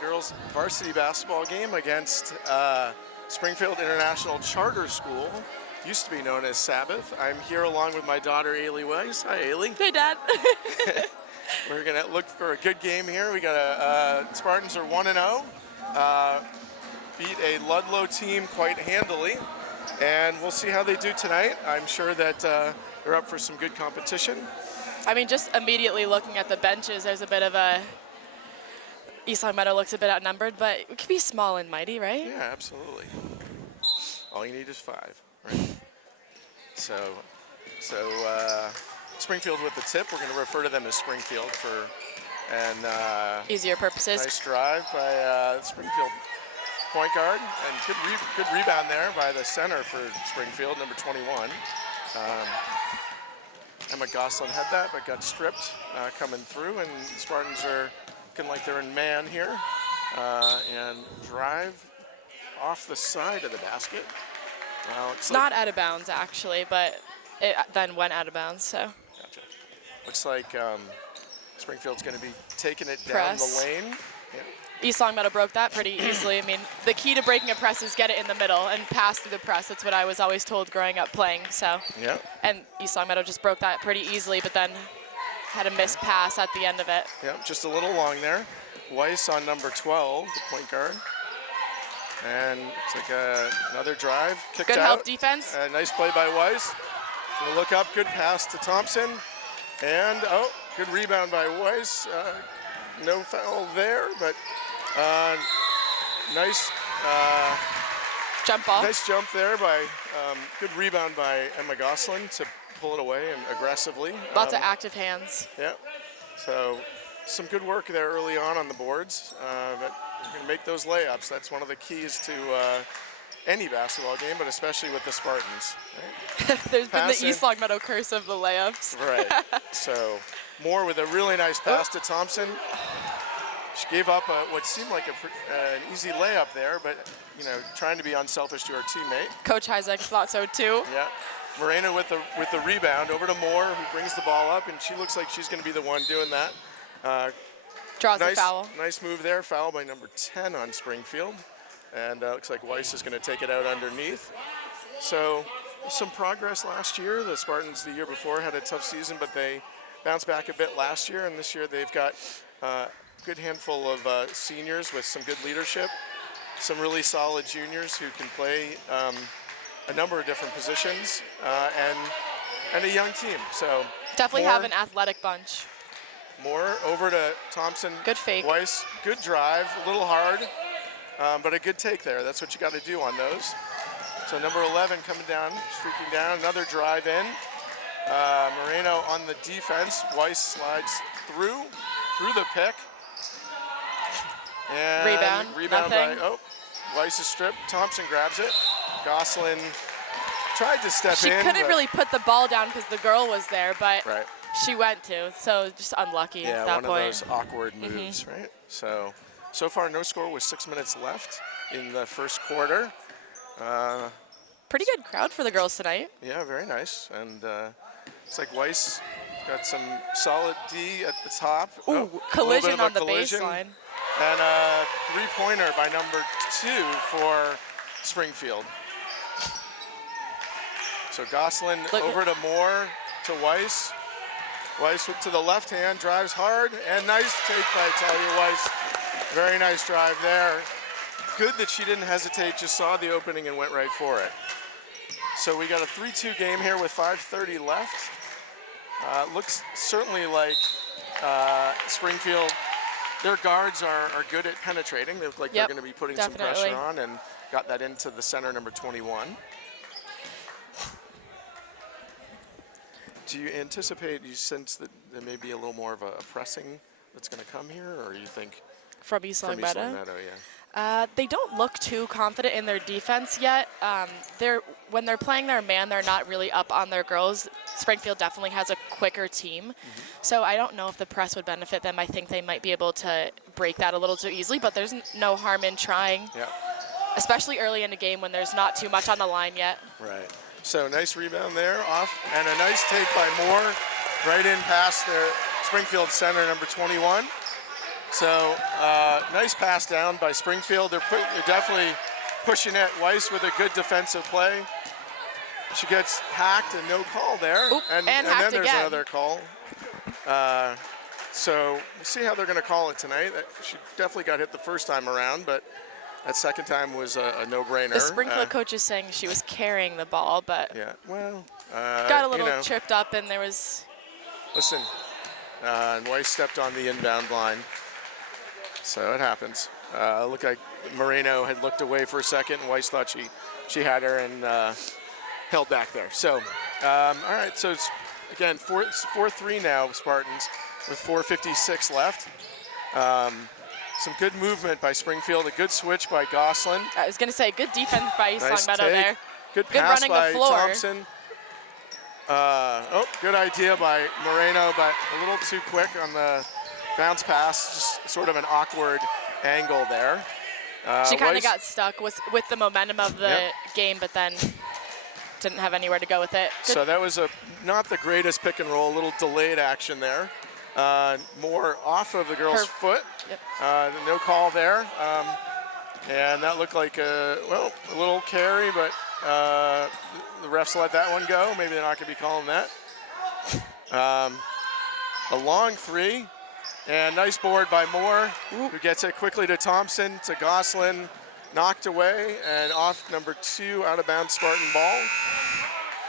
girls varsity basketball game against Springfield International Charter School, used to be known as Sabbath. I'm here along with my daughter, Ailey Weiss. Hi, Ailey. Hey, Dad. We're going to look for a good game here. We got Spartans are 1-0. Beat a Ludlow team quite handily, and we'll see how they do tonight. I'm sure that they're up for some good competition. I mean, just immediately looking at the benches, there's a bit of a East Long Meadow looks a bit outnumbered, but it could be small and mighty, right? Yeah, absolutely. All you need is 5, right? So Springfield with the tip. We're going to refer to them as Springfield for easier purposes. Nice drive by Springfield point guard, and good rebound there by the center for Springfield, number 21. Emma Goslin had that, but got stripped coming through, and Spartans are looking like they're in man here, and drive off the side of the basket. It's not out of bounds, actually, but it then went out of bounds, so. Gotcha. Looks like Springfield's going to be taking it Press. down the lane. Yeah. East Long Meadow broke that pretty easily. I mean, the key to breaking a press is get it in the middle and pass through the press. That's what I was always told growing up playing, so. Yeah. And East Long Meadow just broke that pretty easily, but then had a missed pass at the end of it. Yeah, just a little long there. Weiss on number 12, the point guard. And it's like another drive, kicked out. Good help defense. Nice play by Weiss. Gonna look up, good pass to Thompson. And, good rebound by Weiss. No foul there, but nice jump ball. Nice jump there by, good rebound by Emma Goslin to pull it away and aggressively. Lots of active hands. Yeah, so some good work there early on the boards, but you're going to make those layups. That's one of the keys to any basketball game, but especially with the Spartans. Right? There's been the East Long Meadow curse of the layups. Right, so Moore with a really nice pass to Thompson. She gave up what seemed like an easy layup there, but trying to be unselfish to her teammate. Coach Isaac thought so too. Yeah, Moreno with the rebound over to Moore, who brings the ball up, and she looks like she's going to be the one doing that. Draws the foul. Nice move there, foul by number 10 on Springfield, and looks like Weiss is going to take it out underneath. So some progress last year. The Spartans the year before had a tough season, but they bounced back a bit last year, and this year they've got good handful of seniors with some good leadership, some really solid juniors who can play a number of different positions, and a young team. So definitely Moore, have an athletic bunch. Moore over to Thompson. Good fake. Weiss, good drive, a little hard, but a good take there. That's what you got to do on those. So number 11 coming down, streaking down, another drive in. Moreno on the defense. Weiss slides through the pick. And rebound by, Weiss is stripped. Thompson grabs it. Goslin tried to step in. She couldn't really put the ball down because the girl was there, but right. She went to, so just unlucky at that point. Yeah, one of those awkward moves, right? So far no score with 6 minutes left in the first quarter. Pretty good crowd for the girls tonight. Yeah, very nice. And it's like Weiss got some solid D at the top. Ooh, collision on the baseline. And a three-pointer by number 2 for Springfield. So Goslin over to Moore, to Weiss. Weiss to the left hand, drives hard, and nice take by Talia Weiss. Very nice drive there. Good that she didn't hesitate, just saw the opening and went right for it. So we got a 3-2 game here with 5:30 left. Looks certainly like Springfield, their guards are good at penetrating. They look like they're going to be putting some pressure on, and got that into the center, number 21. Do you anticipate, you sense that there may be a little more of a pressing that's going to come here, or you think? From East Long Meadow? East Long Meadow, yeah. They don't look too confident in their defense yet. When they're playing their man, they're not really up on their girls. Springfield definitely has a quicker team. So I don't know if the press would benefit them. I think they might be able to break that a little too easily, but there's no harm in trying. Yeah. Especially early in the game when there's not too much on the line yet. Right. So nice rebound there, off, and a nice take by Moore, right in past their Springfield center, number 21. So nice pass down by Springfield. They're definitely pushing it. Weiss with a good defensive play. She gets hacked and no call there. Oop, and then hacked there's again. another call. So we'll see how they're going to call it tonight. She definitely got hit the first time around, but that second time was a no-brainer. The Springfield coach is saying she was carrying the ball, but yeah, well, got a little you know, tripped up, and there was. listen, and Weiss stepped on the inbound line, so it happens. Looked like Moreno had looked away for a second, and Weiss thought she had her and held back there. So, all right, so it's, again, 4-3 now, Spartans, with 4:56 left. Some good movement by Springfield, a good switch by Gosselin. I was going to say, good defense by East Nice Longmeadow there. Good pass running by the floor. Thompson. Good idea by Moreno, but a little too quick on the bounce pass. Just sort of an awkward angle there. She kind of Weiss- got stuck with the momentum of the game, but then didn't have anywhere to go with it. Good. So that was not the greatest pick and roll, a little delayed action there. More off of the girl's foot. Yep. No call there. And that looked like a little carry, but the refs let that one go. Maybe they're not going to be calling that. A long three, and nice board by Moore, who gets it quickly to Thompson, to Gosselin, knocked away, and off number 2, out of bounds Spartan ball.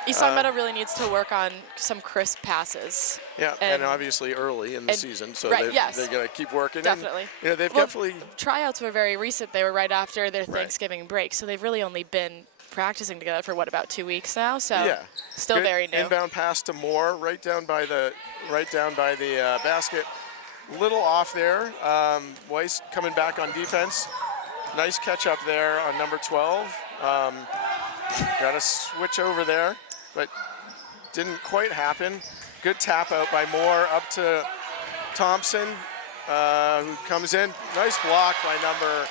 East Longmeadow really needs to work on some crisp passes. Yeah, and obviously early in the season, so right, they're going to keep working. Definitely. And, you know, they've definitely. Tryouts were very recent. They were right after their Thanksgiving break, so they've really only been practicing together for about 2 weeks now. So still Good very new. Inbound pass to Moore, right down by the basket. Little off there. Weiss coming back on defense. Nice catch up there on number 12. Got to switch over there, but didn't quite happen. Good tap out by Moore up to Thompson, who comes in. Nice block by number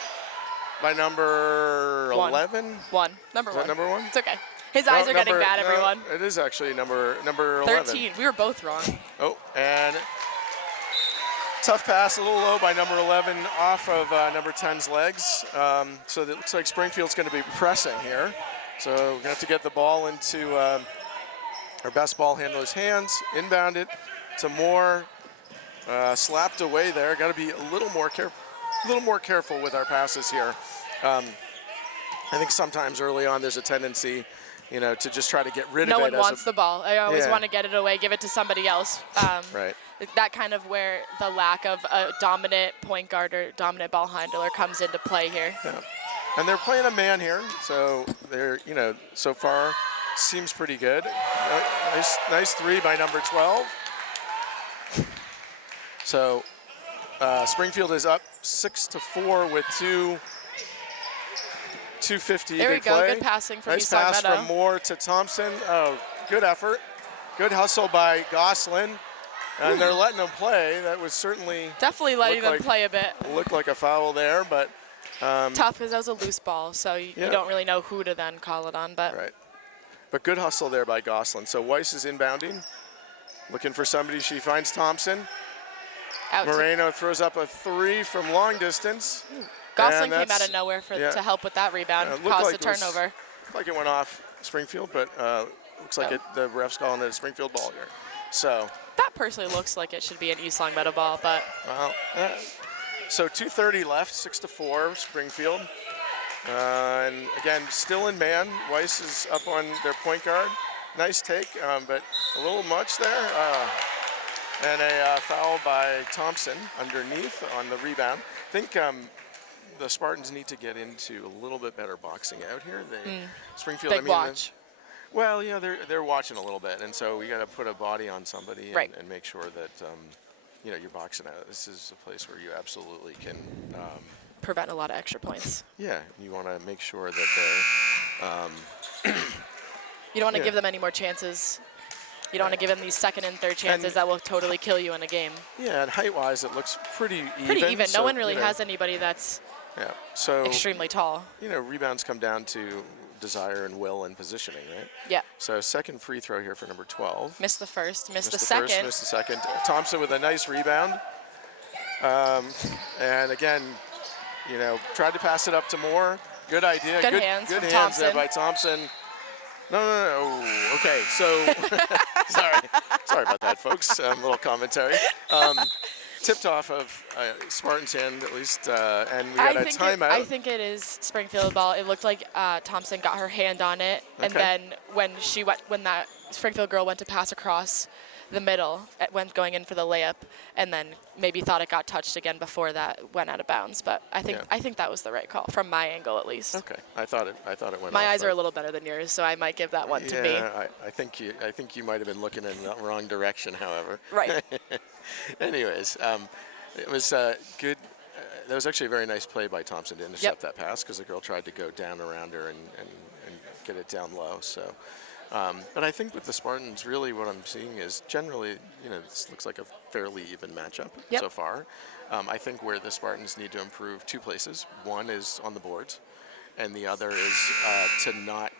11. Number Is one. that number 1? It's okay. His eyes are getting bad, everyone. It is actually number 11. 13. We were both wrong. Oh, and tough pass, a little low by number 11 off of number 10's legs. So it looks like Springfield's going to be pressing here. So we're going to have to get the ball into our best ball handler's hands. Inbound it to Moore. Slapped away there. Got to be a little more careful with our passes here. I think sometimes early on there's a tendency, to just try to get rid of it. No one wants the ball. I always want to get it away, give it to somebody else. Right. That kind of where the lack of a dominant point guard or dominant ball handler comes into play here. Yeah. And they're playing a man here, so they're, so far seems pretty good. Nice three by number 12. So Springfield is up 6-4 with 2:50 There we to go. play. Good passing from Nice East pass Longmeadow. from Moore to Thompson. Oh, good effort. Good hustle by Gosselin. And they're letting them play. That was certainly Definitely letting them play a bit. looked like a foul there, but Tough because that was a loose ball, so you don't really know who to then call it on. But right. But good hustle there by Gosselin. So Weiss is inbounding, looking for somebody. She finds Thompson. Moreno throws up a three from long distance. Gosselin came out of nowhere to help with that rebound, caused like a turnover. Looked like it went off Springfield, but looks like the ref's calling it a Springfield ball here. So that personally looks like it should be an East Longmeadow ball, but. Well, so 2:30 left, 6-4, Springfield. And again, still in man. Weiss is up on their point guard. Nice take, but a little much there. And a foul by Thompson underneath on the rebound. I think the Spartans need to get into a little bit better boxing out here. Springfield, Big watch. Well, yeah, they're watching a little bit, and so we got to put a body on somebody and make sure that you're boxing out. This is a place where you absolutely can prevent a lot of extra points. Yeah, you want to make sure that they. You don't want to give them any more chances. You don't want to give them these second and third chances that will totally kill you in a game. Yeah, and height-wise, it looks pretty even. Pretty even. So, no one really has anybody that's extremely tall. Rebounds come down to desire and will and positioning, right? Yeah. So second free throw here for number 12. Missed the first, missed the first, second. missed the second. Thompson with a nice rebound. And again, tried to pass it up to Moore. Good idea. Good hands good from hands there Thompson. by Thompson. No. Okay, so sorry about that, folks. A little commentary. Tipped off of Spartan's hand at least, and we got a timeout. I think it is Springfield ball. It looked like Thompson got her hand on it, and then when that Springfield girl went to pass across the middle, went going in for the layup, and then maybe thought it got touched again before that went out of bounds. But I think that was the right call from my angle at least. Okay, I thought it went. My off eyes are a little better than yours, so I might give that one to me. I think you might have been looking in the wrong direction, however. Right. Anyways, it was good. That was actually a very nice play by Thompson to intercept that pass because the girl tried to go down around her and get it down low. So. But I think with the Spartans, really what I'm seeing is generally, this looks like a fairly even matchup so far. I think where the Spartans need to improve two places. One is on the boards, and the other is to not,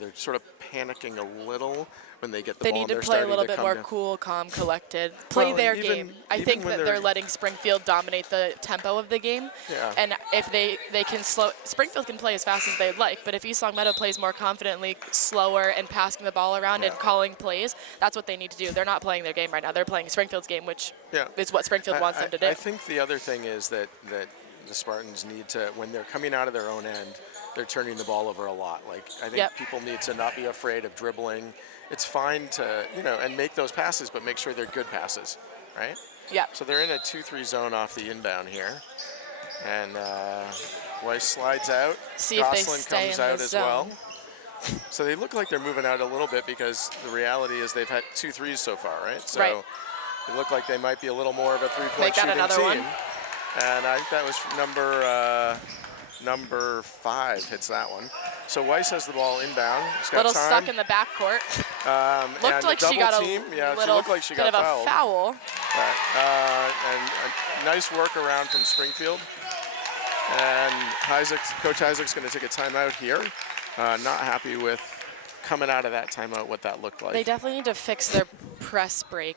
they're sort of panicking a little when they get the ball. They need to they're play a little starting bit more down. cool, calm, collected. Play their game. I think that they're letting Springfield dominate the tempo of the game. Yeah. And if they can Springfield can play as fast as they'd like, but if East Long Meadow plays more confidently, slower, and passing the ball around and calling plays, that's what they need to do. They're not playing their game right now. They're playing Springfield's game, which is what Springfield wants them to do. I think the other thing is that the Spartans need to, when they're coming out of their own end, they're turning the ball over a lot. Like, I think people need to not be afraid of dribbling. It's fine to, and make those passes, but make sure they're good passes, right? Yeah. So they're in a 2-3 zone off the inbound here. And Weiss slides out. See Gosselin if they stay comes in out the as zone. well. So they look like they're moving out a little bit because the reality is they've had 2 threes so far, right? So they look like they might be a little more of a three-point shooting team. One. And I think that was number 5 hits that one. So Weiss has the ball inbound. He's got little time. stuck in the backcourt. Looked like she got team. a she looked like she bit got of fouled. a foul. And a nice work around from Springfield. And Coach Isaac's going to take a timeout here. Not happy with coming out of that timeout, what that looked like. They definitely need to fix their press break.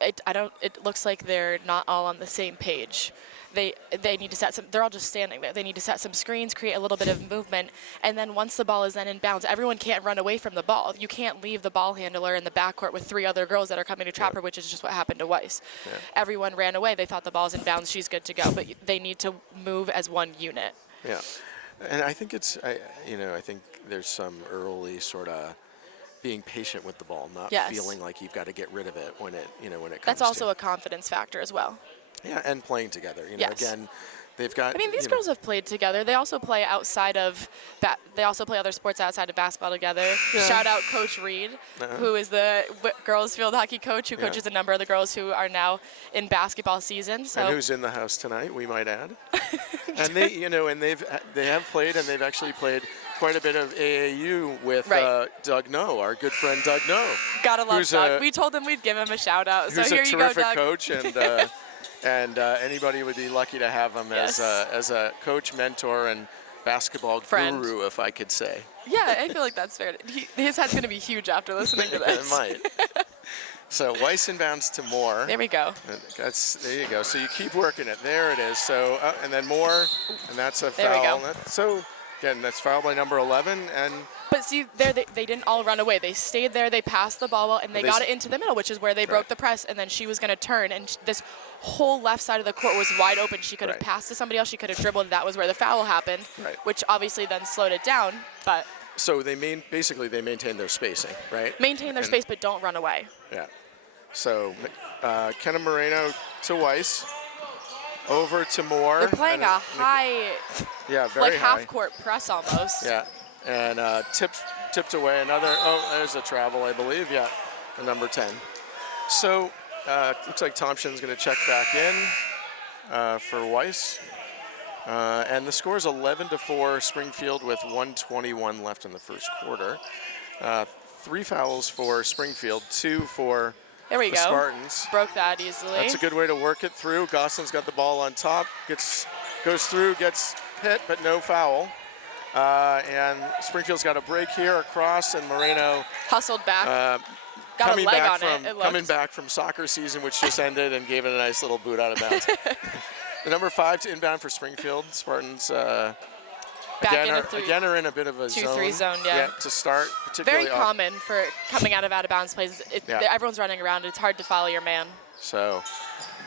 It looks like they're not all on the same page. They need to set some. They're all just standing there. They need to set some screens, create a little bit of movement, and then once the ball is then in bounds, everyone can't run away from the ball. You can't leave the ball handler in the backcourt with 3 other girls that are coming to trap her, which is just what happened to Weiss. Yeah. Everyone ran away. They thought the ball's in bounds. She's good to go, but they need to move as one unit. Yeah, and I think I think there's some early sort of being patient with the ball, not feeling like you've got to get rid of it when it comes. That's also a confidence factor as well. Yeah, and playing together. Again, they've got. I mean, these girls have played together. They also play outside of. They also play other sports outside of basketball together. Yeah. Shout out Coach Reed, who is the girls field hockey coach, who coaches a number of the girls who are now in basketball season. So. And who's in the house tonight, we might add. And they have played, and they've actually played quite a bit of AAU with Doug No, our good friend Doug No. Gotta love Doug. We told him we'd give him a shout out. So here you go, Doug. Who's a terrific coach, and anybody would be lucky to have him as a coach, mentor, and basketball guru, if I could say. Yeah, I feel like that's fair. His head's going to be huge after listening to this. It might. So Weiss inbounds to Moore. There we go. There you go. So you keep working it. There it is. So and then Moore, and that's a foul. There we go. So again, that's foul by number 11, and. But see, they didn't all run away. They stayed there. They passed the ball well, and they got it into the middle, which is where they broke the press. And then she was going to turn, and this whole left side of the court was wide open. She could have passed to somebody else. She could have dribbled. That was where the foul happened, which obviously then slowed it down. But so they maintain their spacing, right? Maintain their space, but don't run away. Yeah. So Kenna Moreno to Weiss. Over to Moore. They're playing a high, very high. half-court press almost. Yeah. And tipped away another. Oh, there's a travel, I believe. Yeah, the number 10. So looks like Thompson's going to check back in for Weiss. And the score is 11-4 Springfield with 1:21 left in the first quarter. 3 fouls for Springfield, 2 for the Spartans. Broke that easily. That's a good way to work it through. Gosselin's got the ball on top. Goes through, gets hit, but no foul. And Springfield's got a break here across, and Moreno hustled back. got a leg on it. Coming back from soccer season, which just ended, and gave it a nice little boot out of bounds. The number 5 to inbound for Springfield. Spartans again are in a bit of a 2-3 zone, yeah. To start, particularly very common for coming out of bounds plays. Everyone's running around. It's hard to follow your man. So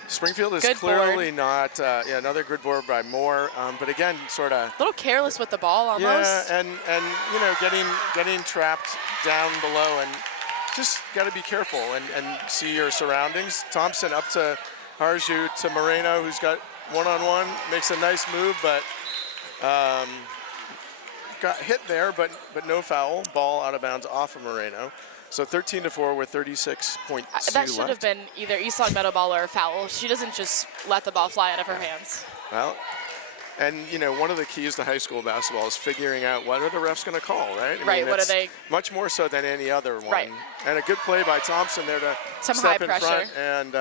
Springfield is good clearly board. not another good board by Moore, but again, sort of a little careless with the ball almost. Yeah, and getting trapped down below, and just got to be careful and see your surroundings. Thompson up to Harju to Moreno, who's got one-on-one, makes a nice move, but got hit there, but no foul. Ball out of bounds off of Moreno. So 13-4 with 36.2 that should have been either Eastlog Meadow ball or a foul. She doesn't just let the ball fly out of her hands. Well, and one of the keys to high school basketball is figuring out what are the refs going to call, right? I mean, what are they? Much more so than any other one. Right. And a good play by Thompson there to step in front and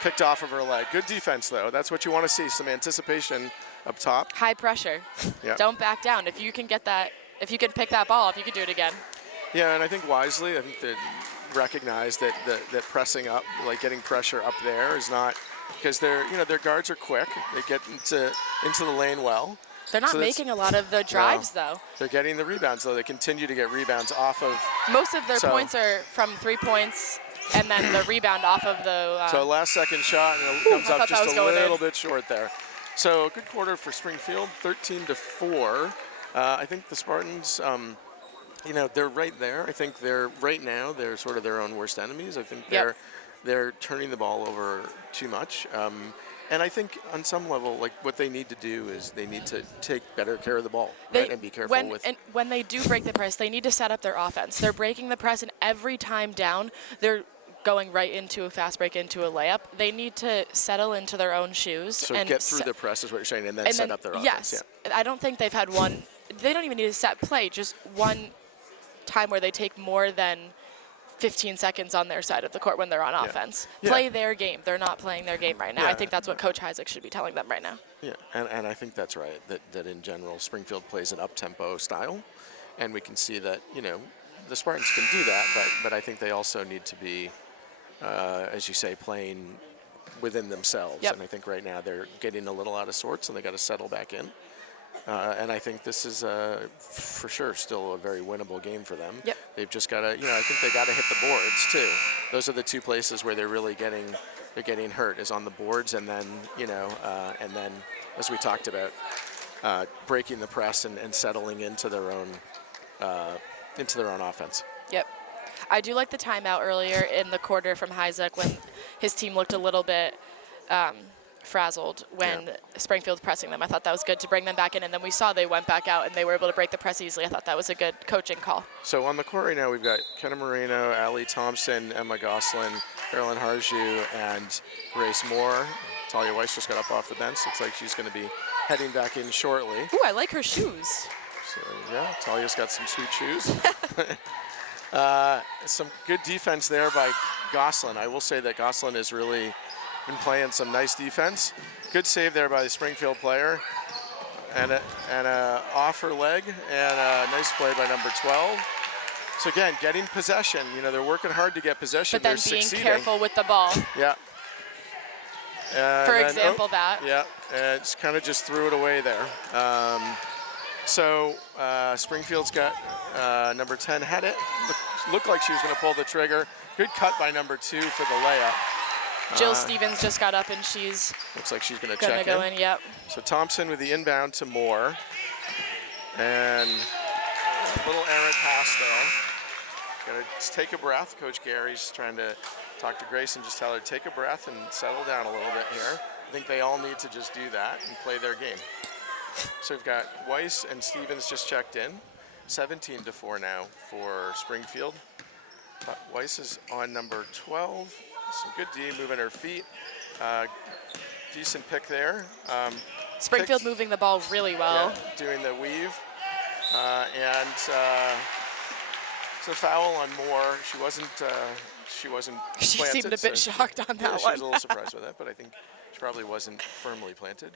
picked off of her leg. Good defense, though. That's what you want to see, some anticipation up top. High pressure. Yep. Don't back down. If you can get that, if you can pick that ball up, you can do it again. Yeah, and I think wisely, I think they recognize that pressing up, like getting pressure up there, is not because their guards are quick. They get into the lane well. They're not making a lot of the drives though. They're getting the rebounds though. They continue to get rebounds off of. Most of their points are from 3 points, and then the rebound off of the. So last second shot, and it comes up just a little bit short there. So a good quarter for Springfield, 13-4. I think the Spartans. They're right there. I think they're sort of their own worst enemies. I think they're turning the ball over too much. And I think on some level, like what they need to do is they need to take better care of the ball, right? And be careful when they do break the press, they need to set up their offense. They're breaking the press, and every time down, they're going right into a fast break, into a layup. They need to settle into their own shoes. So and get through the press is what you're saying, and then set up their offense. Yes. Yeah. I don't think they've had one. They don't even need a set play, just one time where they take more than 15 seconds on their side of the court when they're on offense. Play their game. They're not playing their game right now. I think that's what Coach Heisek should be telling them right now. Yeah, and I think that's right, that in general Springfield plays an up-tempo style, and we can see that, the Spartans can do that, but I think they also need to be, as you say, playing within themselves. Yep. And I think right now they're getting a little out of sorts, and they got to settle back in. And I think this is, for sure, still a very winnable game for them. Yep. They've just got to, I think they got to hit the boards too. Those are the two places where they're really getting hurt, is on the boards, and then, and then as we talked about, breaking the press and settling into their own offense. Yep. I do like the timeout earlier in the quarter from Heisek when his team looked a little bit frazzled when Springfield's pressing them. I thought that was good to bring them back in, and then we saw they went back out and they were able to break the press easily. I thought that was a good coaching call. So on the court right now, we've got Kenna Moreno, Allie Thompson, Emma Gosselin, Carolyn Harju, and Grace Moore. Talia Weiss just got up off the bench. Looks like she's going to be heading back in shortly. Ooh, I like her shoes. So yeah, Talia's got some sweet shoes. Some good defense there by Gosselin. I will say that Gosselin has really been playing some nice defense. Good save there by the Springfield player. And a off her leg, and a nice play by number 12. So again, getting possession. They're working hard to get possession. But then they're being succeeding. careful with the ball. Yeah. For example, that. Yeah, it's kind of just threw it away there. So Springfield's got number 10 had it. Looked like she was going to pull the trigger. Good cut by number 2 for the layup. Jill Stevens just got up, and she's looks like she's going to check in. Yep. So Thompson with the inbound to Moore. And a little errant pass there. Got to take a breath. Coach Gary's trying to talk to Grace and just tell her, take a breath and settle down a little bit here. I think they all need to just do that and play their game. So we've got Weiss and Stevens just checked in. 17-4 now for Springfield. Weiss is on number 12. Some good D, moving her feet. Decent pick there. Springfield moving the ball really well. Yeah, doing the weave. And it's a foul on Moore. She wasn't She planted, seemed a bit shocked on that one. She was a little surprised with that, but I think she probably wasn't firmly planted.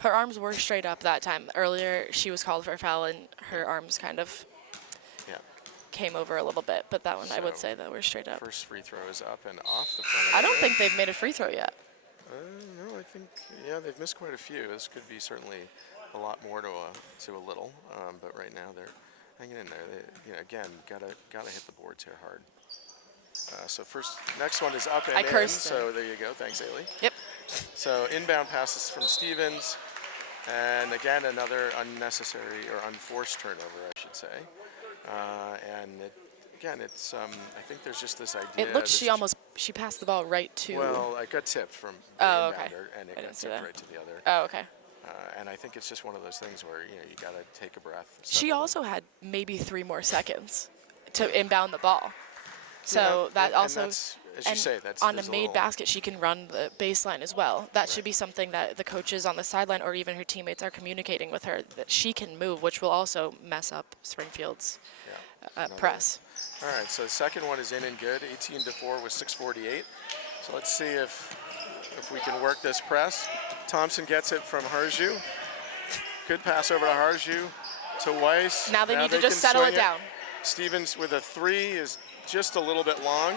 Her arms were straight up that time. Earlier, she was called for a foul, and her arms kind of came over a little bit, but that one I would So, say that we're straight up. First free throw is up and off the front of I the don't rim. think they've made a free throw yet. No, I think, yeah, they've missed quite a few. This could be certainly a lot more to a little, but right now they're hanging in there. They, again, gotta hit the boards here hard. So next one is up and I in. cursed So there you go. Thanks, Ailey. Yep. So inbound passes from Stevens, and again another unnecessary or unforced turnover, I should say. It's I think there's just this idea. It looks she passed the ball right to. Well, I got tipped from the Oh, okay. inbounder, and it I got didn't see tipped that. right to the other. Oh, okay. And I think it's just one of those things where you got to take a breath. She settle also had maybe 3 more seconds to inbound the ball. So Yeah, that and also, that's, as you say, that's on a there's made little- basket, she can run the baseline as well. That should be something that the coaches on the sideline or even her teammates are communicating with her, that she can move, which will also mess up Springfield's press. All right, so the second one is in and good, 18-4 with 6:48. So let's see if we can work this press. Thompson gets it from Harju. Good pass over to Harju to Weiss. Now they need to just can settle swing it down. Stevens with a 3 is just a little bit long.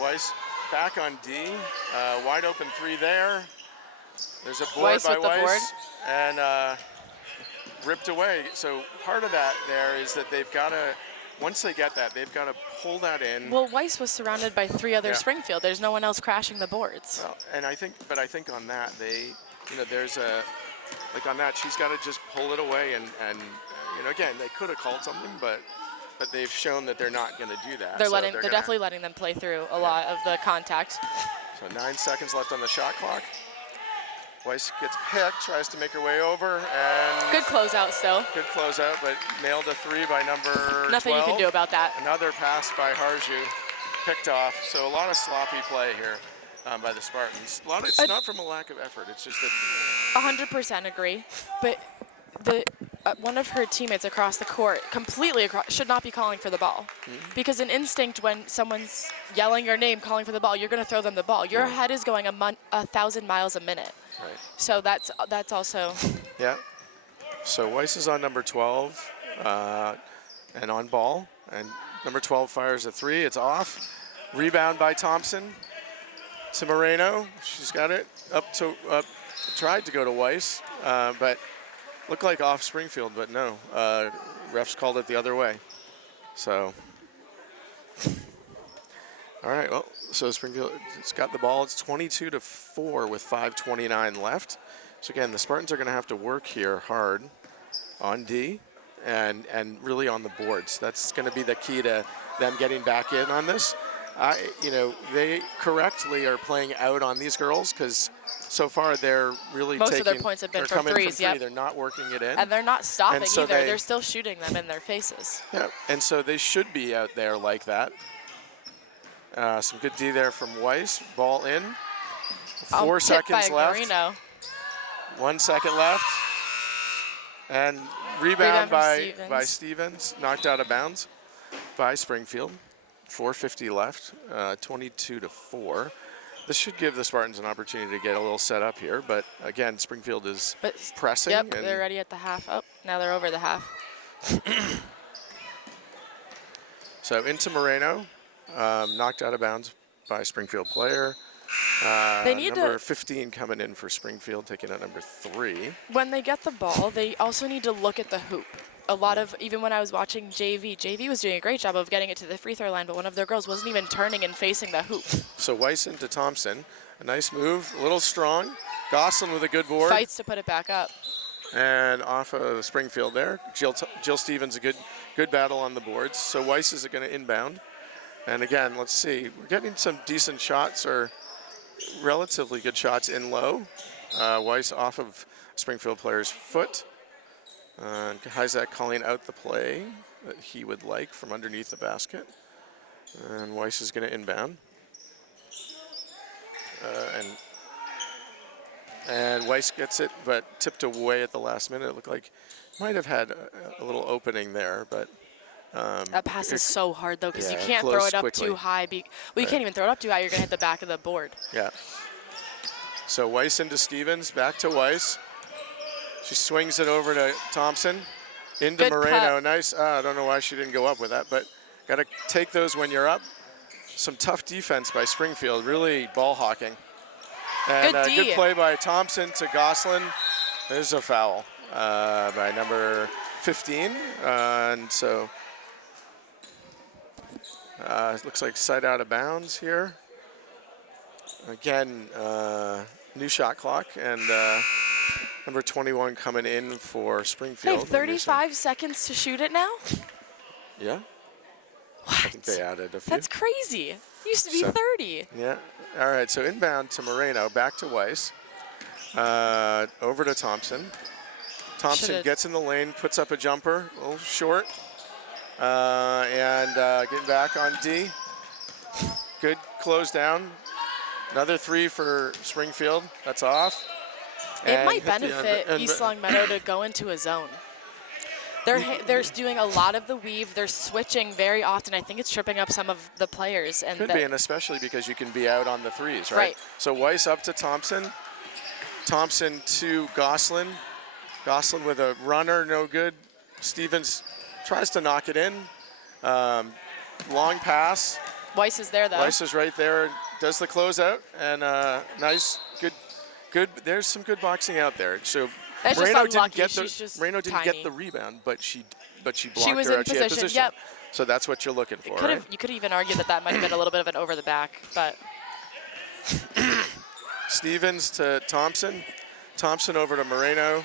Weiss back on D. Wide open 3 there. There's a board Weiss by with the board. Weiss. And ripped away. So part of that there is that they've got to, once they get that, they've got to pull that in. Well, Weiss was surrounded by 3 other Yeah. Springfield. There's no one else crashing the boards. Well, and I think on that there's like on that she's got to just pull it away and again they could have called something, but they've shown that they're not going to do that. They're So they're definitely letting them play through a lot of the contact. So 9 seconds left on the shot clock. Weiss gets picked, tries to make her way over, and Good closeout still. good closeout, but nailed a 3 by number Nothing 12. you can do about that. Another pass by Harju, picked off. So a lot of sloppy play here by the Spartans. It's not from a lack of effort. It's just that 100% agree. But one of her teammates across the court, completely across, should not be calling for the ball. Because an instinct when someone's yelling your name, calling for the ball, you're going to throw them the ball. Your head is going 1,000 miles a minute. right. So that's also. Yeah. So Weiss is on number 12 and on ball. And number 12 fires a 3. It's off. Rebound by Thompson to Moreno. She's got it tried to go to Weiss, but looked like off Springfield, but no. Refs called it the other way. So, all right. Well, so Springfield has got the ball. It's 22-4 with 5:29 left. So again, the Spartans are going to have to work here hard on D and really on the boards. That's going to be the key to them getting back in on this. They correctly are playing out on these girls because so far they're really Most of their points have been they're from coming threes, from 3. yep. They're not working it in. And they're not stopping And so either. they- They're still shooting them in their faces. Yeah, and so they should be out there like that. Some good D there from Weiss. Ball in. 4 Tipped seconds by left. Marino. 1 second left. And rebound Rebound from by Stevens. Stevens. Knocked out of bounds by Springfield. 4:50 left. 22-4. This should give the Spartans an opportunity to get a little set up here. But again, Springfield is pressing. Yep, and they're ready at the half. Oh, now they're over the half. So into Moreno. Knocked out of bounds by Springfield player. They need number to, 15 coming in for Springfield, taking out number 3. when they get the ball, they also need to look at the hoop. A lot of, even when I was watching JV was doing a great job of getting it to the free throw line, but one of their girls wasn't even turning and facing the hoop. So Weiss into Thompson. A nice move, a little strong. Gosselin with a good board. Fights to put it back up. And off of Springfield there. Jill Stevens, a good battle on the boards. So Weiss is going to inbound. And again, let's see. We're getting some decent shots or relatively good shots in low. Weiss off of Springfield player's foot. Hyzak calling out the play that he would like from underneath the basket. And Weiss is going to inbound. And Weiss gets it, but tipped away at the last minute. It looked like might have had a little opening there, but That pass is so hard, though, because yeah, you can't close throw it up quickly. too high. You can't even throw it up too high. You're going to hit the back of the board. yeah. So Weiss into Stevens, back to Weiss. She swings it over to Thompson. Into Good Moreno. cut. Nice. I don't know why she didn't go up with that, but got to take those when you're up. Some tough defense by Springfield, really ball hawking. And Good D. good play by Thompson to Gosselin. There's a foul by number 15. And so it looks like sight out of bounds here. Again, new shot clock, and number 21 coming in for Springfield. Hey, 35 seconds to shoot it now? Yeah. What? I think they added a few. That's crazy. It used to be 30. Yeah. All right, so inbound to Moreno, back to Weiss. Over to Thompson. Thompson Should've- gets in the lane, puts up a jumper, a little short. And getting back on D. Good close down. Another 3 for Springfield. That's off. It And might hit the benefit under- East Long Meadow to go into a zone. They're doing a lot of the weave. They're switching very often. I think it's tripping up some of the players. And Could be, and especially because you can be out on the threes, right? Right. So Weiss up to Thompson. Thompson to Gosselin. Gosselin with a runner, no good. Stevens tries to knock it in. Long pass. Weiss is there, though. Weiss is right there, does the closeout, and nice, good. There's some good boxing out there. So That's just Moreno didn't unlucky. get She's just Moreno didn't tiny. get the rebound, but she blocked She was her in out. She had position, yep. So that's what you're looking for, right? You could even argue that might have been a little bit of an over the back, but Stevens to Thompson. Thompson over to Moreno.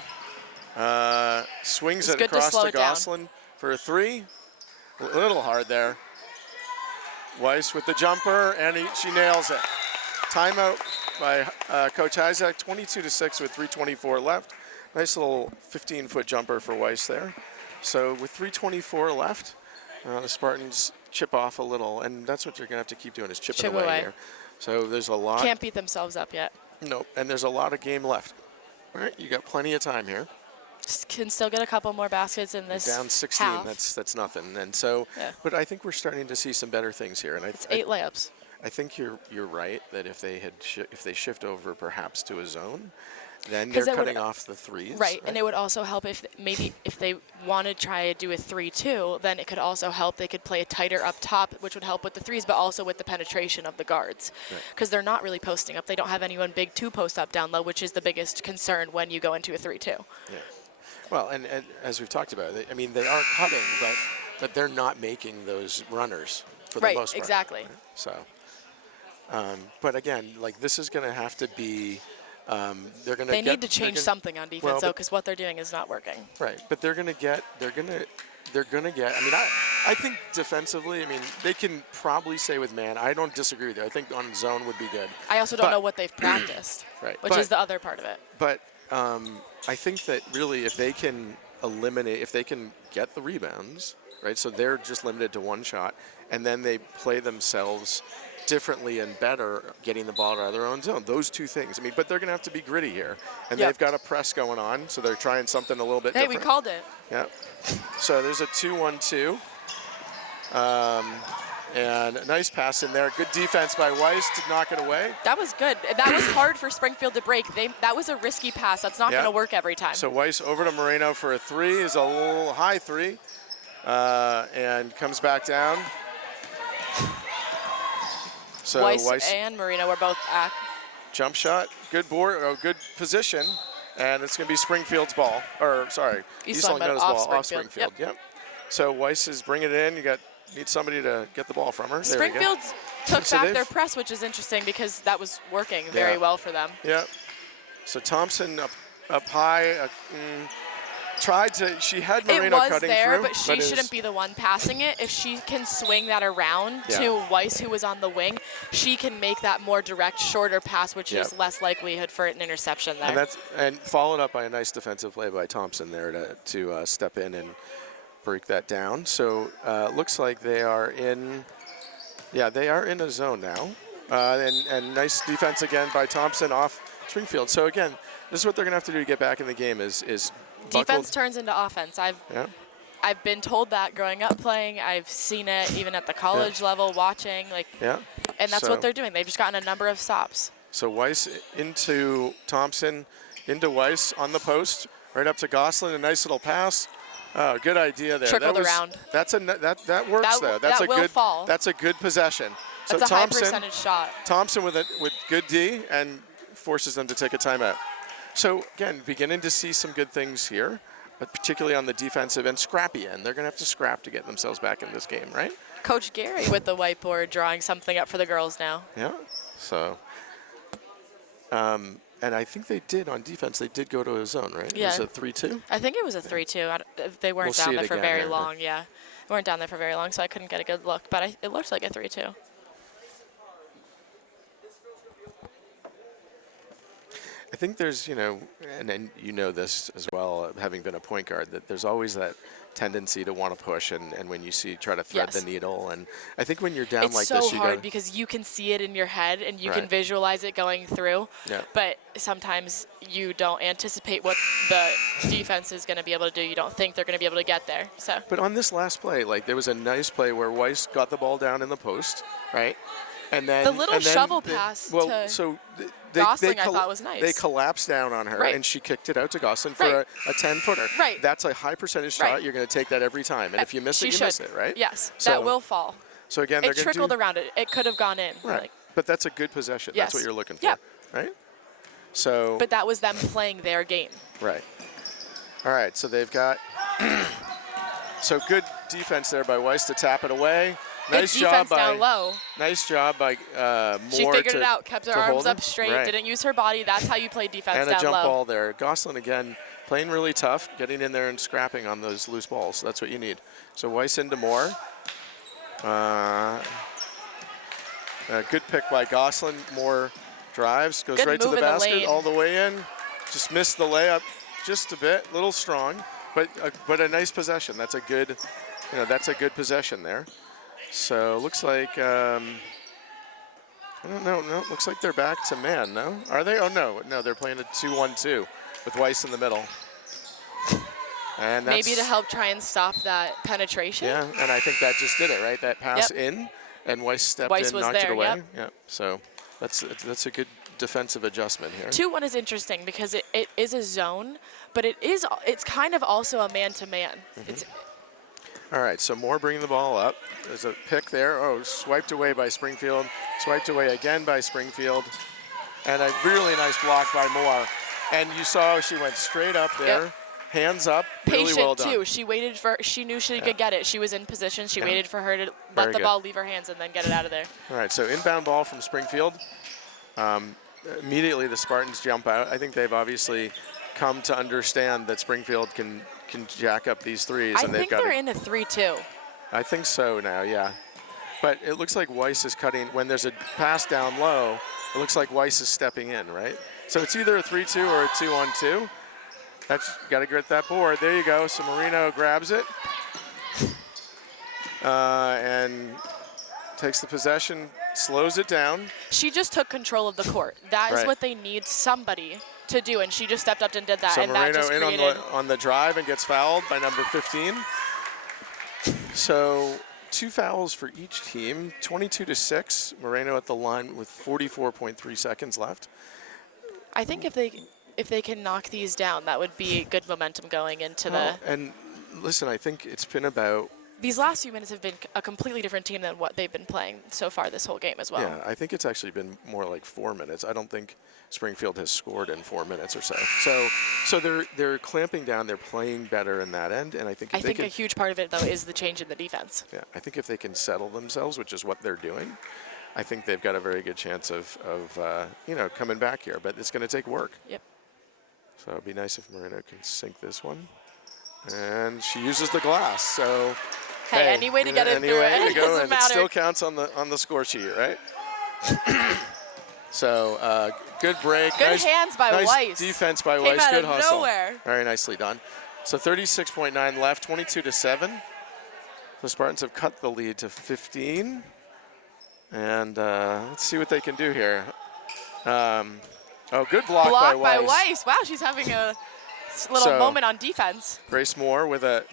Swings It's it good to across slow to it down. Gosselin for a 3. A little hard there. Weiss with the jumper, and she nails it. Timeout by Coach Isaac, 22-6 with 3:24 left. Nice little 15-foot jumper for Weiss there. So with 3:24 left, the Spartans chip off a little, and that's what you're going to have to keep doing is chipping Chip away away. here. So there's a lot. can't beat themselves up yet. No, and there's a lot of game left. All right, you got plenty of time here. Can still get a couple more baskets in this Down 16, half. that's nothing. And so, Yeah. but I think we're starting to see some better things here. And It's 8 layups. I think you're right that if they shift over perhaps to a zone, then 'Cause they're it would- cutting off the threes. Right, and it would also help if they want to try to do a 3-2, then it could also help. They could play a tighter up top, which would help with the threes, but also with the penetration of the guards, because they're not really posting up. They don't have anyone big to post up down low, which is the biggest concern when you go into a 3-2. Yeah. Well, and as we've talked about, I mean, they are cutting, but they're not making those runners for the Right, most part. exactly. Right? So, but again, like this is going to have to be. They're going to. They need to change something on defense, though, but- because what they're doing is not working. Right, but they're going to get. I mean, I think defensively, I mean, they can probably say with man. I don't disagree with you. I think on zone would be good. I also don't But- know what they've practiced, Right, which but- is the other part of it. But I think that really, if they can get the rebounds, right? So they're just limited to one shot, and then they play themselves differently and better, getting the ball out of their own zone. Those two things. I mean, but they're going to have to be gritty here, and Yep. they've got a press going on, so they're trying something a little bit Hey, different. we called it. Yep. So there's a 2-1-2. And a nice pass in there. Good defense by Weiss to knock it away. That was good. That was hard for Springfield to break. That was a risky pass. That's not Yeah. going to work every time. So Weiss over to Moreno for a 3, is a little high 3, and comes back down. So Weiss and Marino were both back. jump shot, good board, good position, and it's going to be Springfield's ball, or sorry, East East Long Long Meadow Meadow's off ball off Springfield. Springfield. Yep. So Weiss is bringing it in. Need somebody to get the ball from her. There we go. Springfield took So back they've- their press, which is interesting because that was working very Yeah. well for them. Yep. So Thompson up high, tried to. She had It Moreno was cutting there, through, but she shouldn't be the one passing it. If she can swing that around Yeah. to Weiss, who was on the wing, she can make that more direct, shorter pass, which is Yep. less likelihood for an interception there. And followed up by a nice defensive play by Thompson there to step in and break that down. So looks like they are in. Yeah, they are in a zone now, and nice defense again by Thompson off Springfield. So again, this is what they're gonna have to do to get back in the game is Defense buckled- turns into offense. Yeah. I've been told that growing up playing. I've seen it even at the college level watching. Yeah. And that's So- what they're doing. They've just gotten a number of stops. So Weiss into Thompson, into Weiss on the post, right up to Gosselin. A nice little pass. Oh, good idea there. Trickled around. That works though. That will fall. That's a good possession. So That's a Thompson, high percentage shot. Thompson with good D and forces them to take a timeout. So again, beginning to see some good things here, but particularly on the defensive and scrappy end. They're going to have to scrap to get themselves back in this game, right? Coach Gary with the whiteboard drawing something up for the girls now. Yeah. So, and I think they did on defense. They did go to a zone, right? Yeah. Was it 3-2? I think it was a 3-2. They weren't We'll down see there it for again very here. long. Yeah, they weren't down there for very long, so I couldn't get a good look. But it looks like a 3-2. I think there's, and you know this as well, having been a point guard, that there's always that tendency to want to push, and when you try to thread the needle, and I think when you're down It's like so this, hard because you can see it in your head and you can Right. visualize it going through. Yeah. But sometimes you don't anticipate what the defense is going to be able to do. You don't think they're going to be able to get there. So. But on this last play, there was a nice play where Weiss got the ball down in the post, right? And then The little and then shovel pass Well, to so Gosling I thought was nice. They collapsed down on her, Right. and she kicked it out to Gosling for Right. a 10-footer. Right. That's a high percentage shot. Right. You're going to take that every time, and if you miss She it, you should. miss it, right? Yes, So- that will fall. So again, they're It going to trickled around it. It could have gone in. Right. But that's a good possession. Yes. That's what you're looking for, Yep. right? So. But that was them playing their game. Right. All right, so they've got so good defense there by Weiss to tap it away. Nice Good job defense by down low. Nice job by Moore. She figured to, it out, kept her to arms hold up him. straight, Right. didn't use her body. That's how you play defense And a down jump low. ball there. Gosling again playing really tough, getting in there and scrapping on those loose balls. That's what you need. So Weiss into Moore. A good pick by Gosling. Moore drives, goes Good right to move the in the basket, lane. all the way in. Just missed the layup just a bit, a little strong, but a nice possession. That's a good, that's a good possession there. So looks like I don't know. No, looks like they're back to man. No, are they? Oh no, they're playing a 2-1-2 with Weiss in the middle. And that's, Maybe to help try and stop that penetration. Yeah, and I think that just did it, right? That pass Yep. in, and Weiss stepped Weiss in, was knocked there, it away. yep. Yeah. So that's a good defensive adjustment here. 2-1 is interesting because it is a zone, but it's kind of also a man-to-man. It's All right, so Moore bringing the ball up. There's a pick there. Oh, swiped away by Springfield. Swiped away again by Springfield. And a really nice block by Moore. And you saw she went straight up there. Yep. Hands up. patient Really well done. too. She waited for. She knew she could get it. She was in position. She Yeah. waited for her to Very let the good. ball leave her hands and then get it out of there. All right, so inbound ball from Springfield. Immediately the Spartans jump out. I think they've obviously come to understand that Springfield can jack up these threes. I And they've think got they're to, in a 3-2. I think so now, yeah. But it looks like Weiss is cutting. When there's a pass down low, it looks like Weiss is stepping in, right? So it's either a 3-2 or a 2-on-2. That's got to get that board. There you go. So Marino grabs it and takes the possession, slows it down. She just took control of the court. That is Right. what they need somebody to do, and she just stepped up and did that, So and that Marino just in created. on the drive and gets fouled by number 15. So 2 fouls for each team, 22-6. Moreno at the line with 44.3 seconds left. I think if they can knock these down, that would be good momentum going into And listen, I think it's been about, These last few minutes have been a completely different team than what they've been playing so far this whole game as well. yeah, I think it's actually been more like 4 minutes. I don't think Springfield has scored in 4 minutes or so. So they're clamping down. They're playing better in that end, and I think if I they think can, a huge part of it, though, is the change in the defense. yeah, I think if they can settle themselves, which is what they're doing, I think they've got a very good chance of coming back here. But it's going to take work. Yep. So it'd be nice if Marino can sink this one. And she uses the glass. So Hey, any way to get it any through way it, to go, doesn't and it matter. still counts on the score sheet, right? So good break. Good nice, hands by nice Weiss. defense by Came Weiss. out Good of hustle. nowhere. Very nicely done. So 36.9 left, 22-7. The Spartans have cut the lead to 15. And let's see what they can do here. Good block by Blocked Weiss. by Weiss. Wow, she's having a little So- moment on defense. Grace Moore with a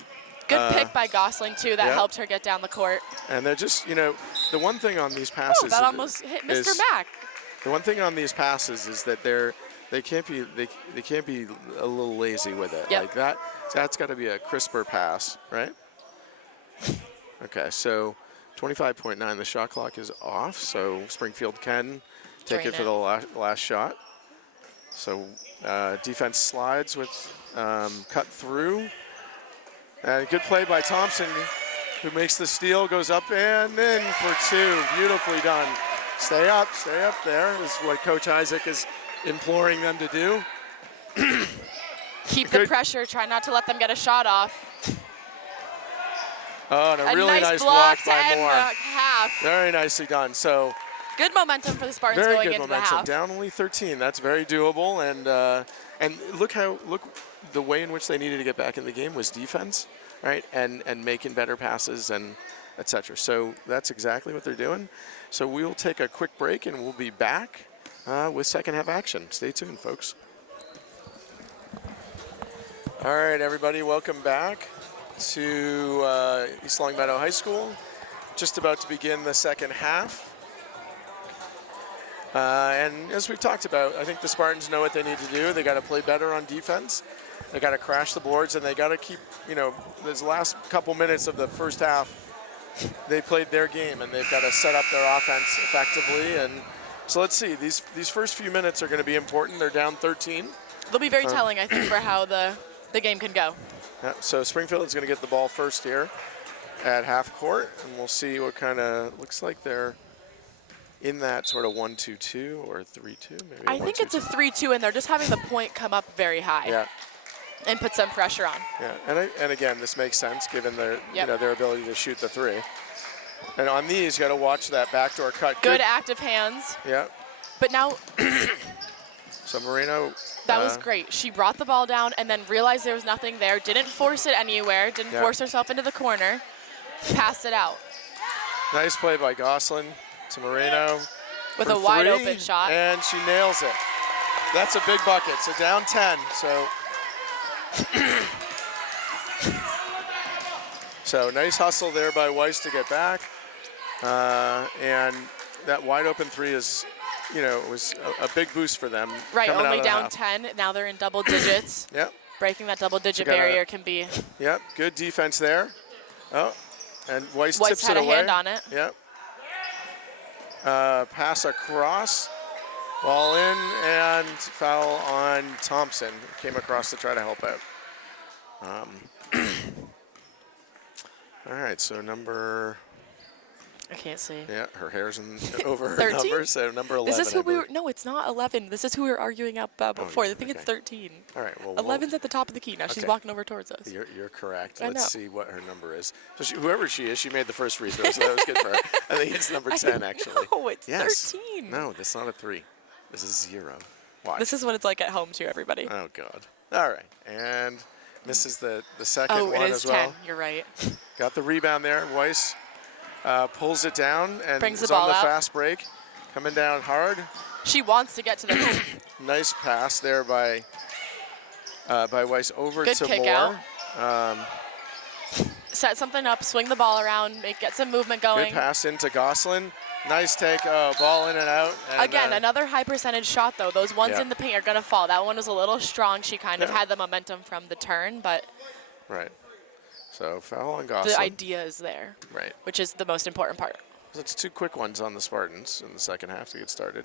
Good pick by Gosling, too. That yeah. helped her get down the court. and they're just, the one thing on these passes Oh, that almost hit Mr. is- Mack. The one thing on these passes is that they're they can't be a little lazy with it. Yep. Like that's got to be a crisper pass, right? Okay, so 25.9. The shot clock is off, so Springfield can take Drain it for the last shot. So defense slides with cut through. And good play by Thompson, who makes the steal, goes up and in for two. Beautifully done. Stay up there is what Coach Isaac is imploring them to do. Keep the pressure. Try not to let them get a shot off. Oh, and a really nice block by to end Moore. the half. Very nicely done. So good momentum for the Spartans very going good into momentum. the half. Down only 13. That's very doable. And look the way in which they needed to get back in the game was defense, right? And making better passes and et cetera. So that's exactly what they're doing. So we'll take a quick break and we'll be back with second half action. Stay tuned, folks. All right, everybody, welcome back to East Longmeadow High School. Just about to begin the second half. And as we've talked about, I think the Spartans know what they need to do. They got to play better on defense. They got to crash the boards, and they got to keep, those last couple minutes of the first half, they played their game, and they've got to set up their offense effectively. And so let's see. These first few minutes are going to be important. They're down 13. They'll be very telling, I think, for how the game can go. Yeah, so Springfield is going to get the ball first here at half court, and we'll see what kind of looks like they're in that sort of 1-2-2 or 3-2. Maybe I think it's a 3-2, and they're just having the point come up very high. Yeah. And put some pressure on. Yeah, and again, this makes sense given their Yep. their ability to shoot the three. And on these, you got to watch that backdoor cut. Good active hands. Yeah. But now So Moreno. that was great. She brought the ball down and then realized there was nothing there. Didn't force it anywhere. Didn't force herself into the corner. Passed it out. Nice play by Gosselin to Moreno. With for a wide three, open shot. And she nails it. That's a big bucket. So down 10. So nice hustle there by Weiss to get back. And that wide open three is, was a big boost for them. Right, coming only out of the down half. 10. Now they're in double digits. Yep. Breaking that double-digit So gotta- barrier can be. Yep, good defense there. Oh, and Weiss Weiss tips had it a away. hand on it. Yep. Pass across, ball in, and foul on Thompson. Came across to try to help out. All right, so number. I can't see. Yeah, her hair's over her 13? number, so number 11. This is who I we were. believe. No, it's not 11. This is who we were arguing about before. yeah, I think it's okay. 13. All right, well. 11's at the top of the key. Now she's Okay. walking over towards us. You're correct. I Let's know. see what her number is. So whoever she is, she made the first free throw, so that was good for her. I think it's number 10, actually. No, it's Yes. 13. No, that's not a 3. This is 0. Watch. This is what it's like at home too, everybody. Oh, God. All right. And misses the second Oh, one it is as 10. well. You're right. Got the rebound there. Weiss pulls it down and Brings the is on ball the out. fast break. Coming down hard. She wants to get to the hoop. Nice pass there by Weiss over Good to kick Moore. out. Set something up, swing the ball around, get some movement going. Good pass into Gosselin. Nice take, ball in and out. And, Again, another high percentage shot though. Those ones Yeah. in the paint are gonna fall. That one was a little strong. She kind of Yeah. had the momentum from the turn, but Right. So foul on the Gosselin. idea is there, Right. which is the most important part. That's 2 quick ones on the Spartans in the second half to get started.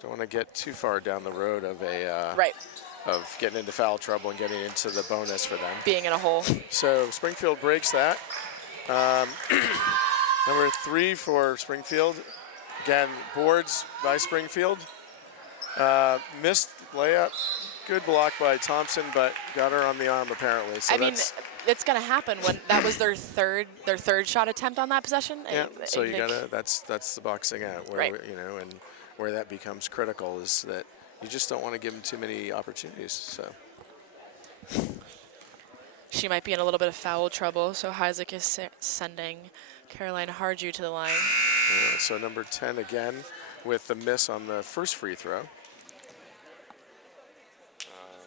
Don't want to get too far down the road of Right, of getting into foul trouble and getting into the bonus for them. being in a hole. So Springfield breaks that. Number 3 for Springfield. Again, boards by Springfield. Missed layup. Good block by Thompson, but got her on the arm apparently. So I mean, that's, it's gonna happen when that was their third shot attempt on that possession. yeah. So I you think- gotta. That's the boxing out where Right. and where that becomes critical is that you just don't want to give them too many opportunities. So. She might be in a little bit of foul trouble, so Isaac is sending Caroline Harju to the line. So number 10 again with the miss on the first free throw.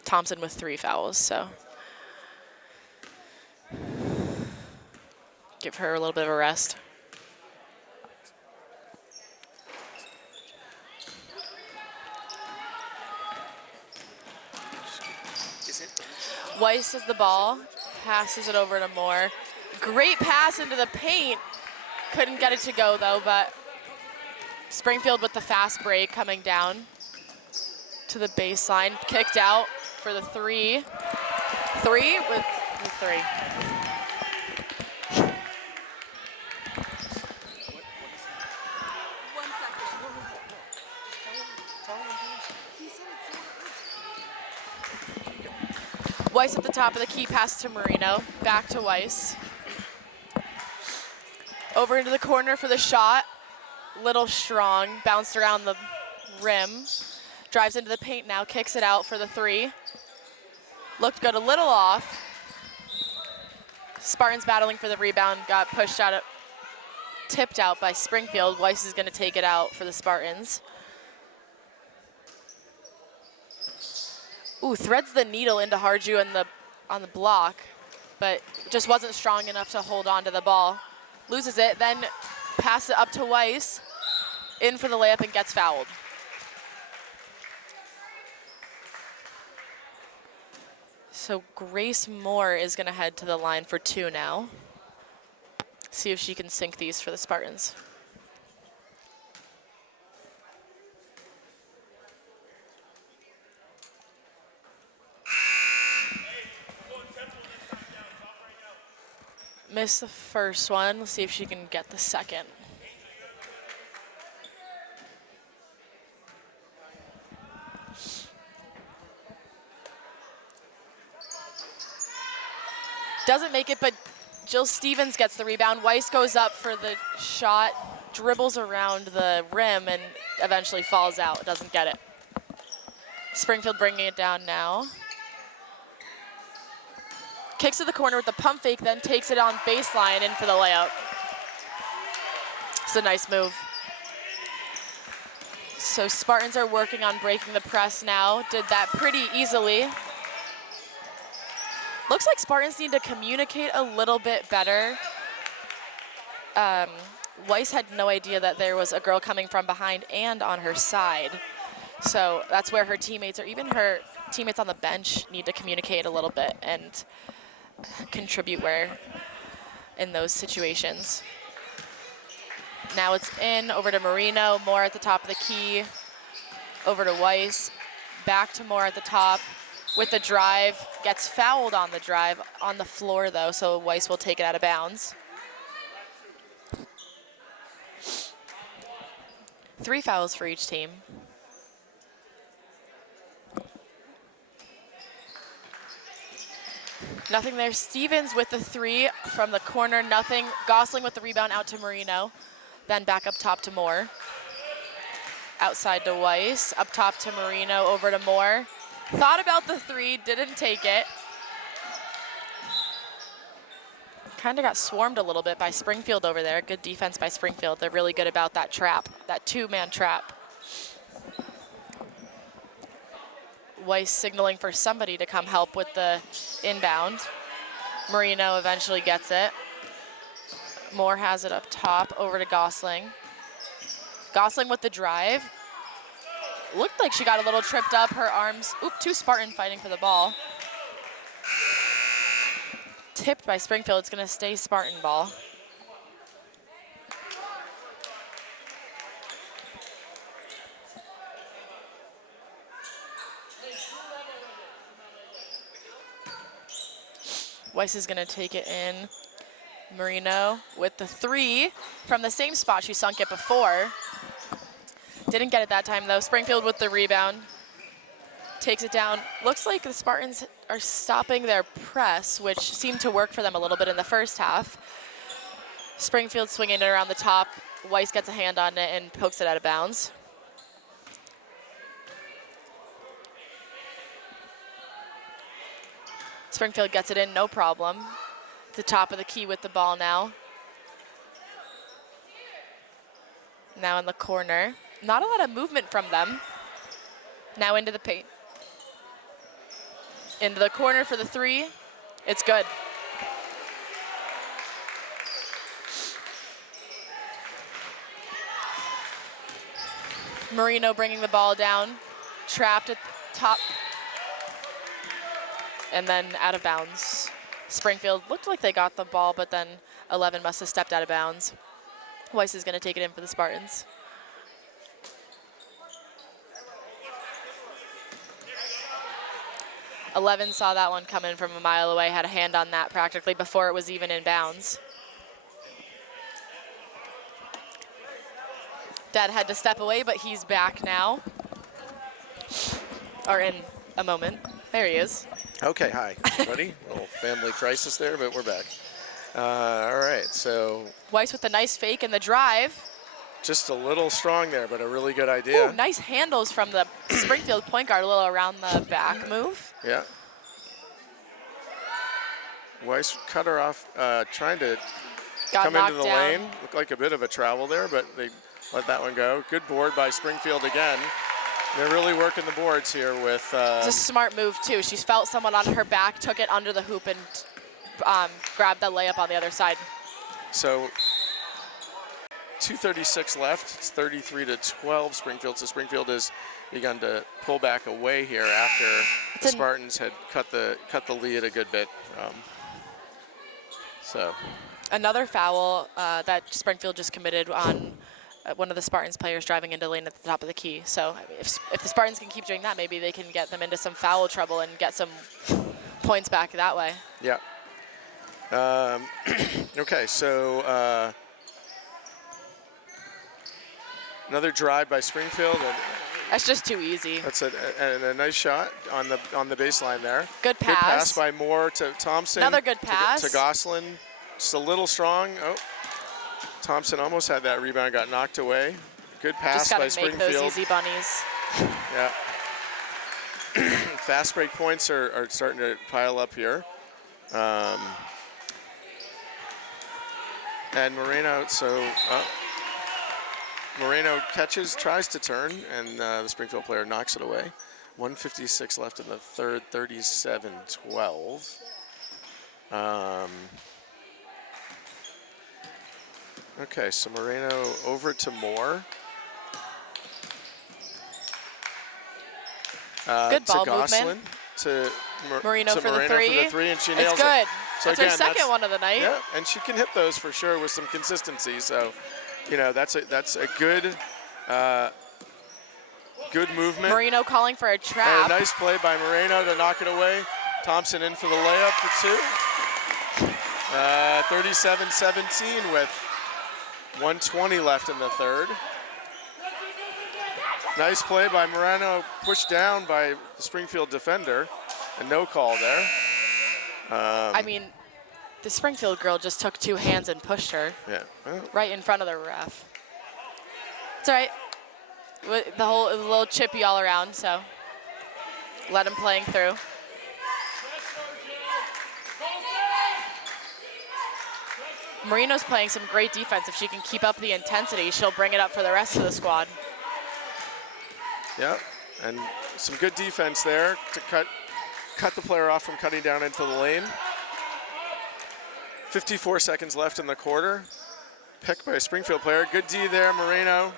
Thompson with 3 fouls, so give her a little bit of a rest. Weiss has the ball, passes it over to Moore. Great pass into the paint. Couldn't get it to go though, but Springfield with the fast break coming down to the baseline. Kicked out for the three. Three with the three. Weiss at the top of the key, pass to Marino. Back to Weiss. Over into the corner for the shot. Little strong, bounced around the rim. Drives into the paint now, kicks it out for the three. Looked good, a little off. Spartans battling for the rebound, got pushed out, tipped out by Springfield. Weiss is gonna take it out for the Spartans. Ooh, threads the needle into Harju on the block, but just wasn't strong enough to hold on to the ball. Loses it, then pass it up to Weiss, in for the layup and gets fouled. So Grace Moore is gonna head to the line for two now. See if she can sink these for the Spartans. Missed the first one. Let's see if she can get the second. Doesn't make it, but Jill Stevens gets the rebound. Weiss goes up for the shot, dribbles around the rim, and eventually falls out. Doesn't get it. Springfield bringing it down now. Kicks to the corner with the pump fake, then takes it on baseline in for the layup. It's a nice move. So Spartans are working on breaking the press now. Did that pretty easily. Looks like Spartans need to communicate a little bit better. Weiss had no idea that there was a girl coming from behind and on her side. So that's where her teammates, or even her teammates on the bench, need to communicate a little bit and contribute where in those situations. Now it's in, over to Marino, Moore at the top of the key, over to Weiss, back to Moore at the top with the drive, gets fouled on the drive, on the floor though, so Weiss will take it out of bounds. 3 fouls for each team. Nothing there. Stevens with the three from the corner, nothing. Gosling with the rebound out to Marino. Then back up top to Moore. Outside to Weiss, up top to Marino, over to Moore. Thought about the three, didn't take it. Kind of got swarmed a little bit by Springfield over there. Good defense by Springfield. They're really good about that trap, that two-man trap. Weiss signaling for somebody to come help with the inbound. Marino eventually gets it. Moore has it up top, over to Gosling. Gosling with the drive. Looked like she got a little tripped up, her arms. Oop, two Spartan fighting for the ball. Tipped by Springfield, it's gonna stay Spartan ball. Weiss is gonna take it in. Marino with the three from the same spot she sunk it before. Didn't get it that time though. Springfield with the rebound. Takes it down. Looks like the Spartans are stopping their press, which seemed to work for them a little bit in the first half. Springfield swinging it around the top. Weiss gets a hand on it and pokes it out of bounds. Springfield gets it in, no problem. The top of the key with the ball now. Now in the corner. Not a lot of movement from them. Now into the paint. Into the corner for the three. It's good. Marino bringing the ball down. Trapped at the top. and then out of bounds. Springfield looked like they got the ball, but then 11 must have stepped out of bounds. Weiss is going to take it in for the Spartans. Eleven saw that one come in from a mile away, had a hand on that practically before it was even in bounds. Dad had to step away, but he's back now. Or in a moment. There he is. Okay, hi, everybody. A little family crisis there, but we're back. All right, so. Weiss with a nice fake in the drive. Just a little strong there, but a really good idea. Ooh, nice handles from the Springfield point guard, a little around the back move. Yeah. Weiss cut her off, trying to come into the lane. Looked like a bit of a travel there, but they let that one go. Good board by Springfield again. They're really working the boards here with... It's a smart move, too. She felt someone on her back, took it under the hoop, and grabbed that layup on the other side. So 2:36 left. It's 33-12 Springfield. So Springfield has begun to pull back away here after the Spartans had cut the lead a good bit. Another foul that Springfield just committed on one of the Spartans players driving into lane at the top of the key. So if the Spartans can keep doing that, maybe they can get them into some foul trouble and get some points back that way. Yeah. Okay, so another drive by Springfield. That's just too easy. That's a nice shot on the baseline there. Good pass. Good pass by Moore to Thompson. Another good pass. To Gosselin. Just a little strong. Oh, Thompson almost had that rebound, got knocked away. Good pass by Springfield. Just gotta make those easy bunnies. Yeah. Fast break points are starting to pile up here. And Moreno, Moreno catches, tries to turn, and the Springfield player knocks it away. 1:56 left in the third, 37-12. Okay, so Moreno over to Moore. Good ball Gosselin, movement. To Moreno for the three. And she nails it's good. it. So that's again, her second one of the night. Yeah, and she can hit those for sure with some consistency. So, you know, that's a good good movement. Moreno calling for a trap. And a nice play by Moreno to knock it away. Thompson in for the layup for two. 37-17 with 1:20 left in the third. Nice play by Moreno, pushed down by the Springfield defender, and no call there. I mean, the Springfield girl just took two hands and pushed her. Yeah. Well, right in front of the ref. It's all right. The whole a little chippy all around, so let him playing through. Marino's playing some great defense. If she can keep up the intensity, she'll bring it up for the rest of the squad. Yeah, and some good defense there to cut the player off from cutting down into the lane. 54 seconds left in the quarter. Pick by a Springfield player. Good D there, Moreno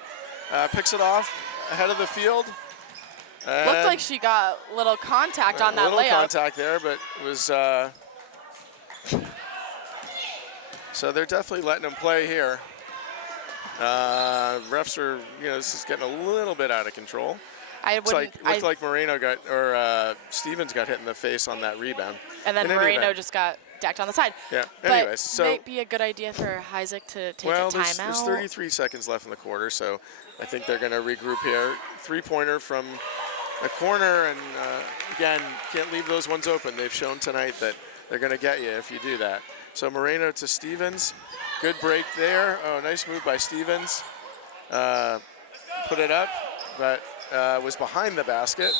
picks it off ahead of the field. Looked like she got a little contact on that layup. A little contact there, but it was... So they're definitely letting them play here. Refs are, this is getting a little bit out of control. Looked like Moreno Stevens got hit in the face on that rebound. And then Moreno just got decked on the side. Yeah. But anyways, so might be a good idea for Isaac to take a timeout. There's 33 seconds left in the quarter, so I think they're going to regroup here. Three-pointer from the corner, and again, can't leave those ones open. They've shown tonight that they're going to get you if you do that. So Moreno to Stevens. Good break there. Oh, nice move by Stevens. Put it up, but was behind the basket.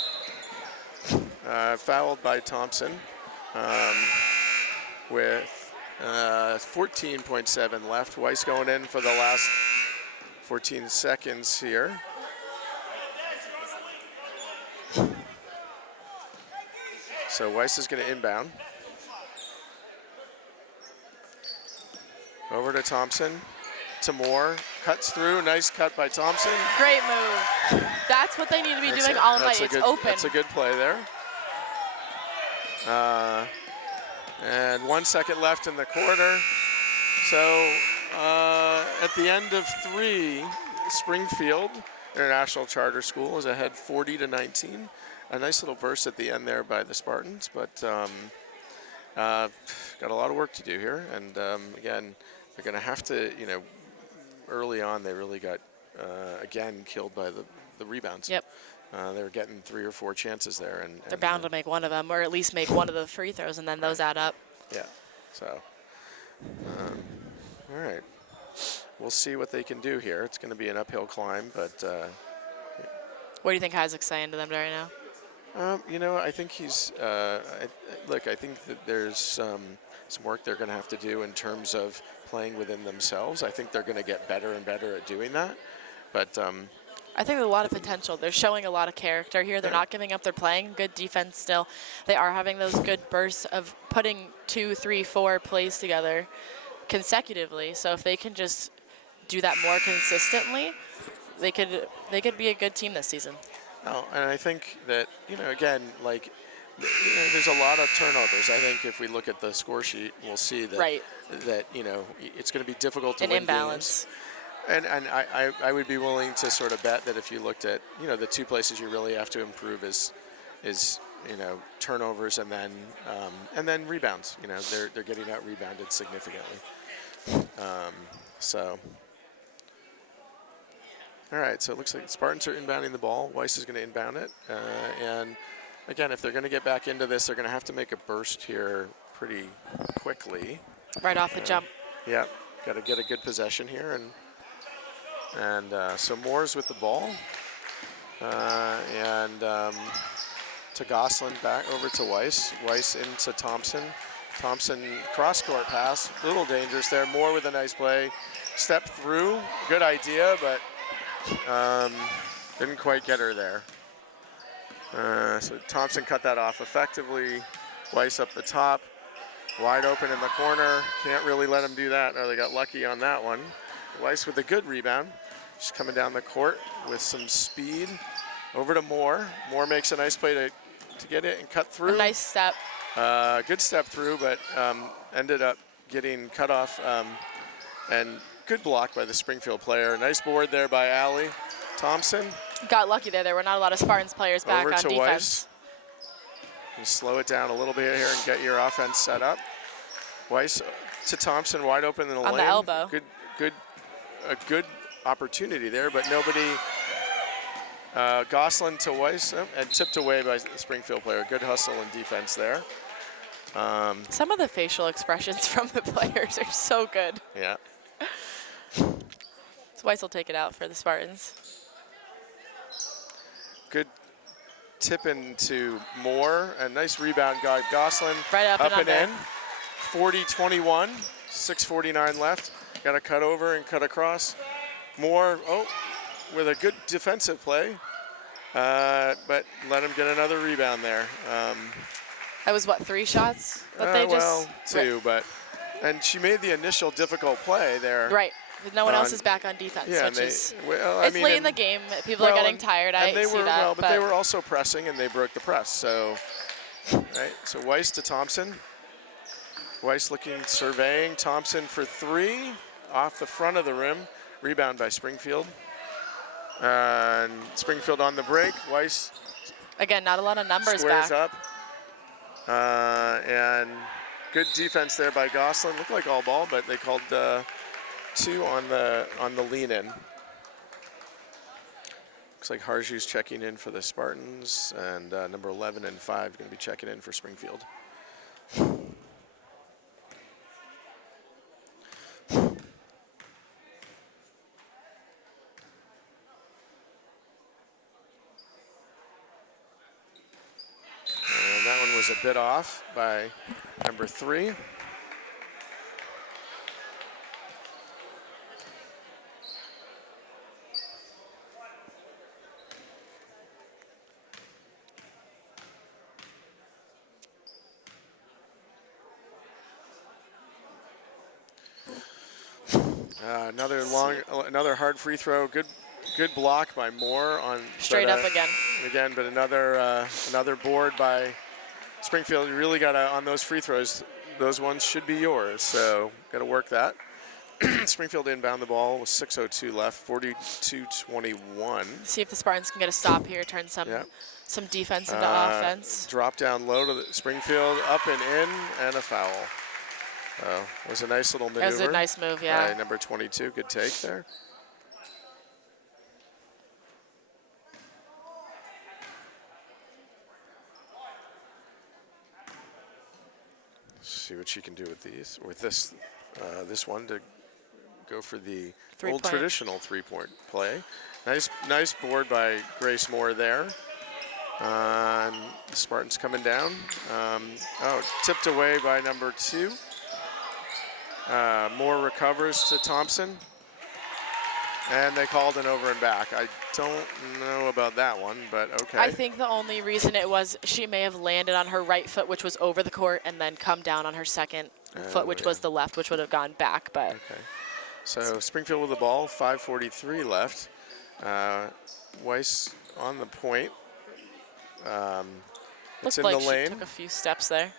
Fouled by Thompson with 14.7 left. Weiss going in for the last 14 seconds here. So Weiss is going to inbound. Over to Thompson, to Moore, cuts through, nice cut by Thompson. Great move. That's what they need to be doing all night. It's open. That's a good play there. And 1 second left in the quarter. So at the end of 3, Springfield International Charter School is ahead 40-19. A nice little burst at the end there by the Spartans, but got a lot of work to do here. And again, they're going to have to, early on they really got, again, killed by the rebounds. Yep. They were getting 3 or 4 chances there. And they're bound to make one of them, or at least make one of the free throws, and then those add up. Yeah. So, all right. We'll see what they can do here. It's going to be an uphill climb, but... What do you think Isaac's saying to them right now? I think he's... look, I think that there's some work they're going to have to do in terms of playing within themselves. I think they're going to get better and better at doing that. But... I think there's a lot of potential. They're showing a lot of character here. They're not giving up. They're playing good defense still. They are having those good bursts of putting 2, 3, 4 plays together consecutively. So if they can just do that more consistently, they could be a good team this season. Oh, and I think that, again, like, there's a lot of turnovers. I think if we look at the score sheet, we'll see that, that it's going to be difficult to win imbalance. games. And I would be willing to sort of bet that if you looked at, the 2 places you really have to improve is turnovers and then rebounds. They're getting out rebounded significantly. So, all right. So it looks like Spartans are inbounding the ball. Weiss is going to inbound it. And again, if they're going to get back into this, they're going to have to make a burst here pretty quickly. Right off the jump. Yeah. Got to get a good possession here and so Moore's with the ball, and to Gosselin, back over to Weiss. Weiss into Thompson. Thompson cross-court pass, a little dangerous there. Moore with a nice play. Step through, good idea, but didn't quite get her there. So Thompson cut that off effectively. Weiss up the top, wide open in the corner. Can't really let him do that. Oh, they got lucky on that one. Weiss with a good rebound. Just coming down the court with some speed. Over to Moore. Moore makes a nice play to get it and cut through. A nice step. Good step through, but ended up getting cut off. And good block by the Springfield player. Nice board there by Allie. Thompson. Got lucky there. There were not a lot of Spartans players back on defense. Weiss. You slow it down a little bit here and get your offense set up. Weiss to Thompson, wide open in the lane. On the elbow. A good opportunity there, but nobody. Gosselin to Weiss, and tipped away by the Springfield player. Good hustle and defense there. Some of the facial expressions from the players are so good. Yeah. So Weiss will take it out for the Spartans. Good tip into Moore. A nice rebound, Gosselin. Right up and in. 40-21, 6:49 left. Got to cut over and cut across. Moore, with a good defensive play, but let him get another rebound there. That was, what, 3 shots that they just... Well, 2, and she made the initial difficult play there. Right. No one else is back on defense, yeah, which is... it's late in the game. People are getting tired. I see that. Well, but they were also pressing, and they broke the press. So, right. So Weiss to Thompson. Weiss surveying. Thompson for 3, off the front of the rim. Rebound by Springfield. And Springfield on the break. Weiss. Again, not a lot of numbers squares back. Up. And good defense there by Gosselin. Looked like all ball, but they called 2 on the lean-in. Looks like Harju's checking in for the Spartans, and number 11 and 5 going to be checking in for Springfield. And that one was a bit off by number 3. Another hard free throw. Good block by Moore on straight up again. But another board by Springfield, you really got to, on those free throws, those ones should be yours. So got to work that. Springfield inbound the ball with 6:02 left, 42-21. See if the Spartans can get a stop here, turn some defense into offense. Drop down low to Springfield, up and in, and a foul. It was a nice little maneuver. It was a nice move, yeah. By number 22, good take there. See what she can do with these, with this one to go for the old traditional three-point play. Nice board by Grace Moore there. And the Spartans coming down. Tipped away by number 2. Moore recovers to Thompson. And they called an over and back. I don't know about that one, but okay. I think the only reason it was she may have landed on her right foot, which was over the court, and then come down on her second foot, which was the left, which would have gone back. But okay. So Springfield with the ball, 5:43 left. Weiss on the point. It's in looked like the lane. She took a few steps there.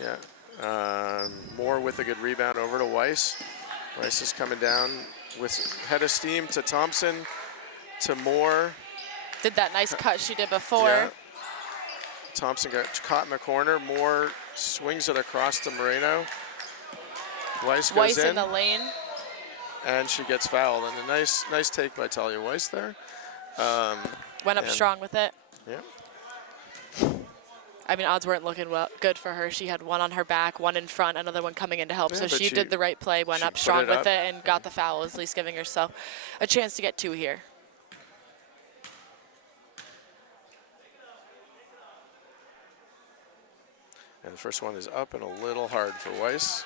Yeah. Moore with a good rebound over to Weiss. Weiss is coming down with head of steam to Thompson, to Moore. Did that nice cut she did before. Yeah. Thompson got caught in the corner. Moore swings it across to Moreno. Weiss goes in the lane. And she gets fouled. And a nice take by Talia Weiss there. Went up strong with it. Yeah. I mean, odds weren't looking good for her. She had one on her back, one in front, another one coming in to help. Yeah, so she did the right play, went up strong with it, and got the foul, at least giving herself a chance to get 2 here. And the first one is up and a little hard for Weiss.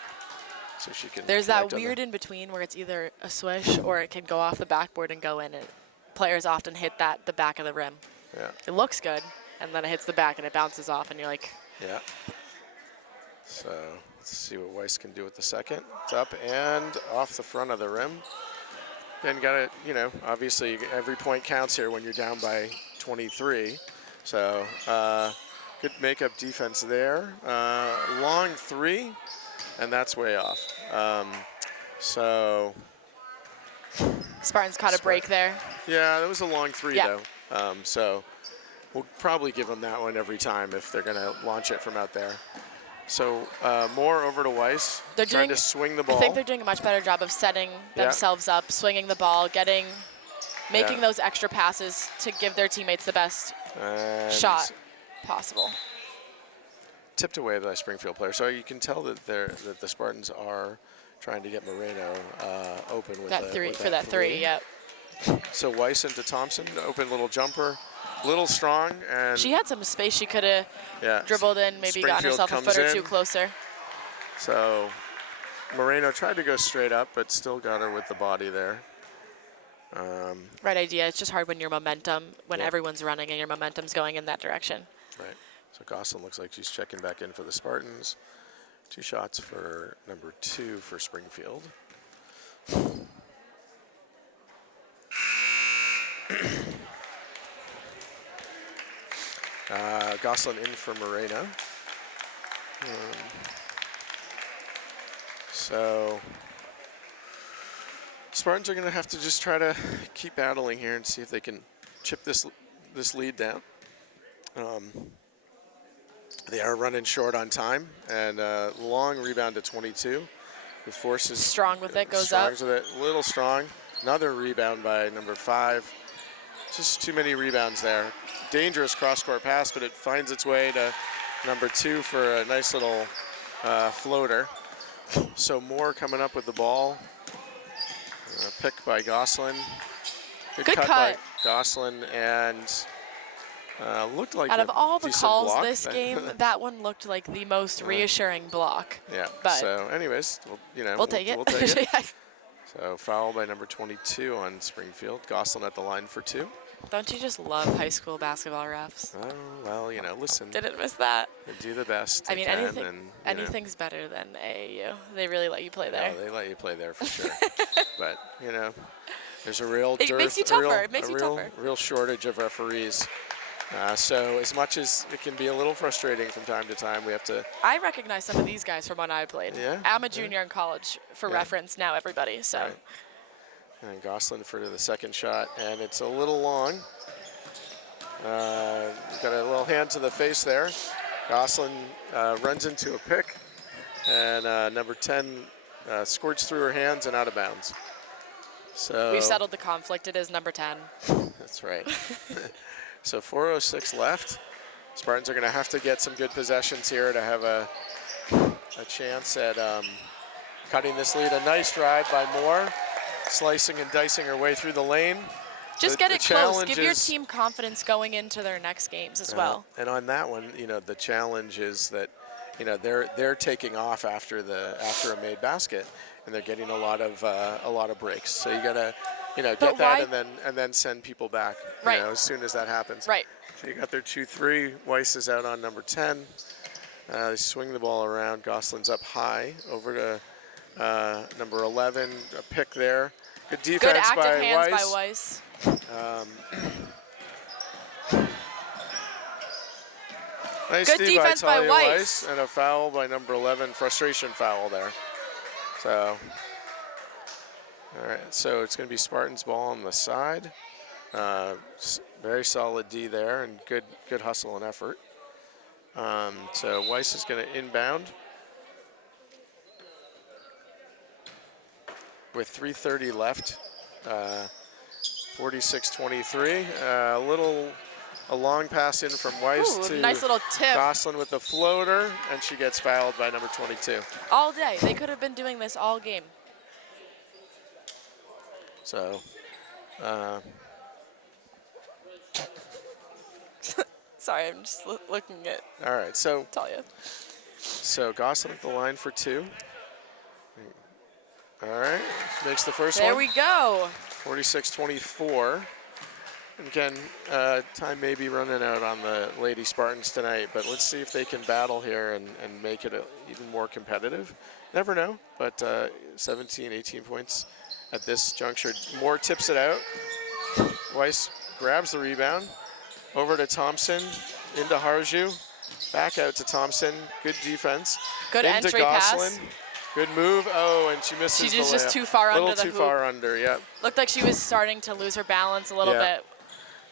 So she can. There's that weird in between where it's either a swish or it can go off the backboard and go in. And players often hit the back of the rim. Yeah. It looks good, and then it hits the back and it bounces off, and you're like. Yeah. So let's see what Weiss can do with the second. It's up and off the front of the rim. Then got it, obviously every point counts here when you're down by 23. So good makeup defense there. Long 3, and that's way off. Spartans caught a break there. Yeah, that was a long 3 though. So we'll probably give them that one every time if they're going to launch it from out there. So Moore over to Weiss, trying to swing the ball. I think they're doing a much better job of setting themselves up, swinging the ball, making those extra passes to give their teammates the best shot possible. Tipped away by Springfield player. So you can tell that the Spartans are trying to get Moreno open with that three. Yep. So Weiss into Thompson, open little jumper, little strong, and she had some space. She could have dribbled in, maybe gotten herself a foot or two closer. So Moreno tried to go straight up, but still got her with the body there. Right idea. It's just hard when when everyone's running and your momentum's going in that direction. Right. So Gosselin looks like she's checking back in for the Spartans. 2 shots for number 2 for Springfield. Gosselin in for Moreno. So Spartans are going to have to just try to keep battling here and see if they can chip this lead down. They are running short on time, and long rebound to 22. The forces strong with it, goes up. With it, little strong. Another rebound by number 5. Just too many rebounds there. Dangerous cross-court pass, but it finds its way to number 2 for a nice little floater. So Moore coming up with the ball. Pick by Gosselin. Good cut by Gosselin, and looked like out of all the calls block this game, that one looked like the most reassuring block. Yeah. But so, anyways, we'll take it. We'll take it. So foul by number 22 on Springfield. Gosselin at the line for 2. Don't you just love high school basketball refs? Oh, well, listen. Didn't miss that. They do the best. I mean, anything's better than AAU. They really let you play there. No, they let you play there for sure. But, there's a real dearth. It makes you tougher. It makes you tougher. Real shortage of referees So as much as it can be a little frustrating from time to time, we have to. I recognize some of these guys from when I played. Yeah, I'm a junior in college, for reference now, everybody. So. Right. And Gosselin for the second shot, and it's a little long. Got a little hand to the face there. Gosselin runs into a pick, and number 10 squirts through her hands and out of bounds. So We've settled the conflict. It is number 10. That's right. So 4:06 left. Spartans are going to have to get some good possessions here to have a chance at cutting this lead. A nice drive by Moore, slicing and dicing her way through the lane. Just get it close. Give your team confidence going into their next games as well. And on that one, the challenge is that, they're taking off after a made basket, and they're getting a lot of breaks. So you gotta, get that and then send people back. Right. As soon as that happens. Right. So you got their 2-3. Weiss is out on number 10. They swing the ball around. Gosselin's up high over to number 11. A pick there. Good defense Good active by hands Weiss. by Weiss. Nice Good D defense by Talia Weiss. And a foul by number 11, frustration foul there. So, all right, so it's going to be Spartans ball on the side. Very solid D there, and good hustle and effort. So Weiss is going to inbound with 3:30 left. 46-23. A long pass in from Weiss to nice little tip. Gosselin with the floater, and she gets fouled by number 22. All day. They could have been doing this all game. So, Sorry, I'm just looking at all right. So Talia. Gosselin at the line for 2. All right, makes the first There one. we go. 46-24. And again, time may be running out on the Lady Spartans tonight, but let's see if they can battle here and make it even more competitive. Never know, but 17, 18 points at this juncture. Moore tips it out. Weiss grabs the rebound. Over to Thompson, into Harju, back out to Thompson. Good defense. Good into entry Gosselin. pass. Good move. Oh, and she misses She's the just layup. too far under the little too hoop. far under, yep. Looked like she was starting to lose her balance a little bit.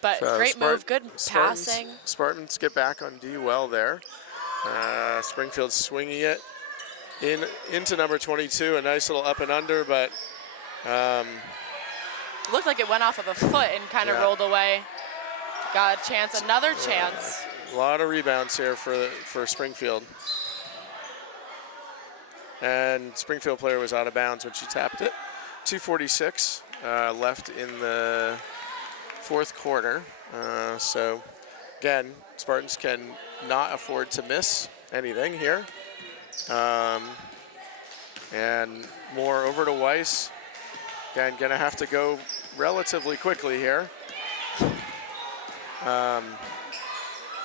But So great move, good passing. Spartans get back on D well there. Springfield swinging it into number 22. A nice little up and under, but Looked like it went off of a foot and kind of rolled away. Got a chance, another chance. a lot of rebounds here for Springfield. And Springfield player was out of bounds when she tapped it. 2:46 left in the fourth quarter. So again, Spartans can not afford to miss anything here. And more over to Weiss. Again, gonna have to go relatively quickly here.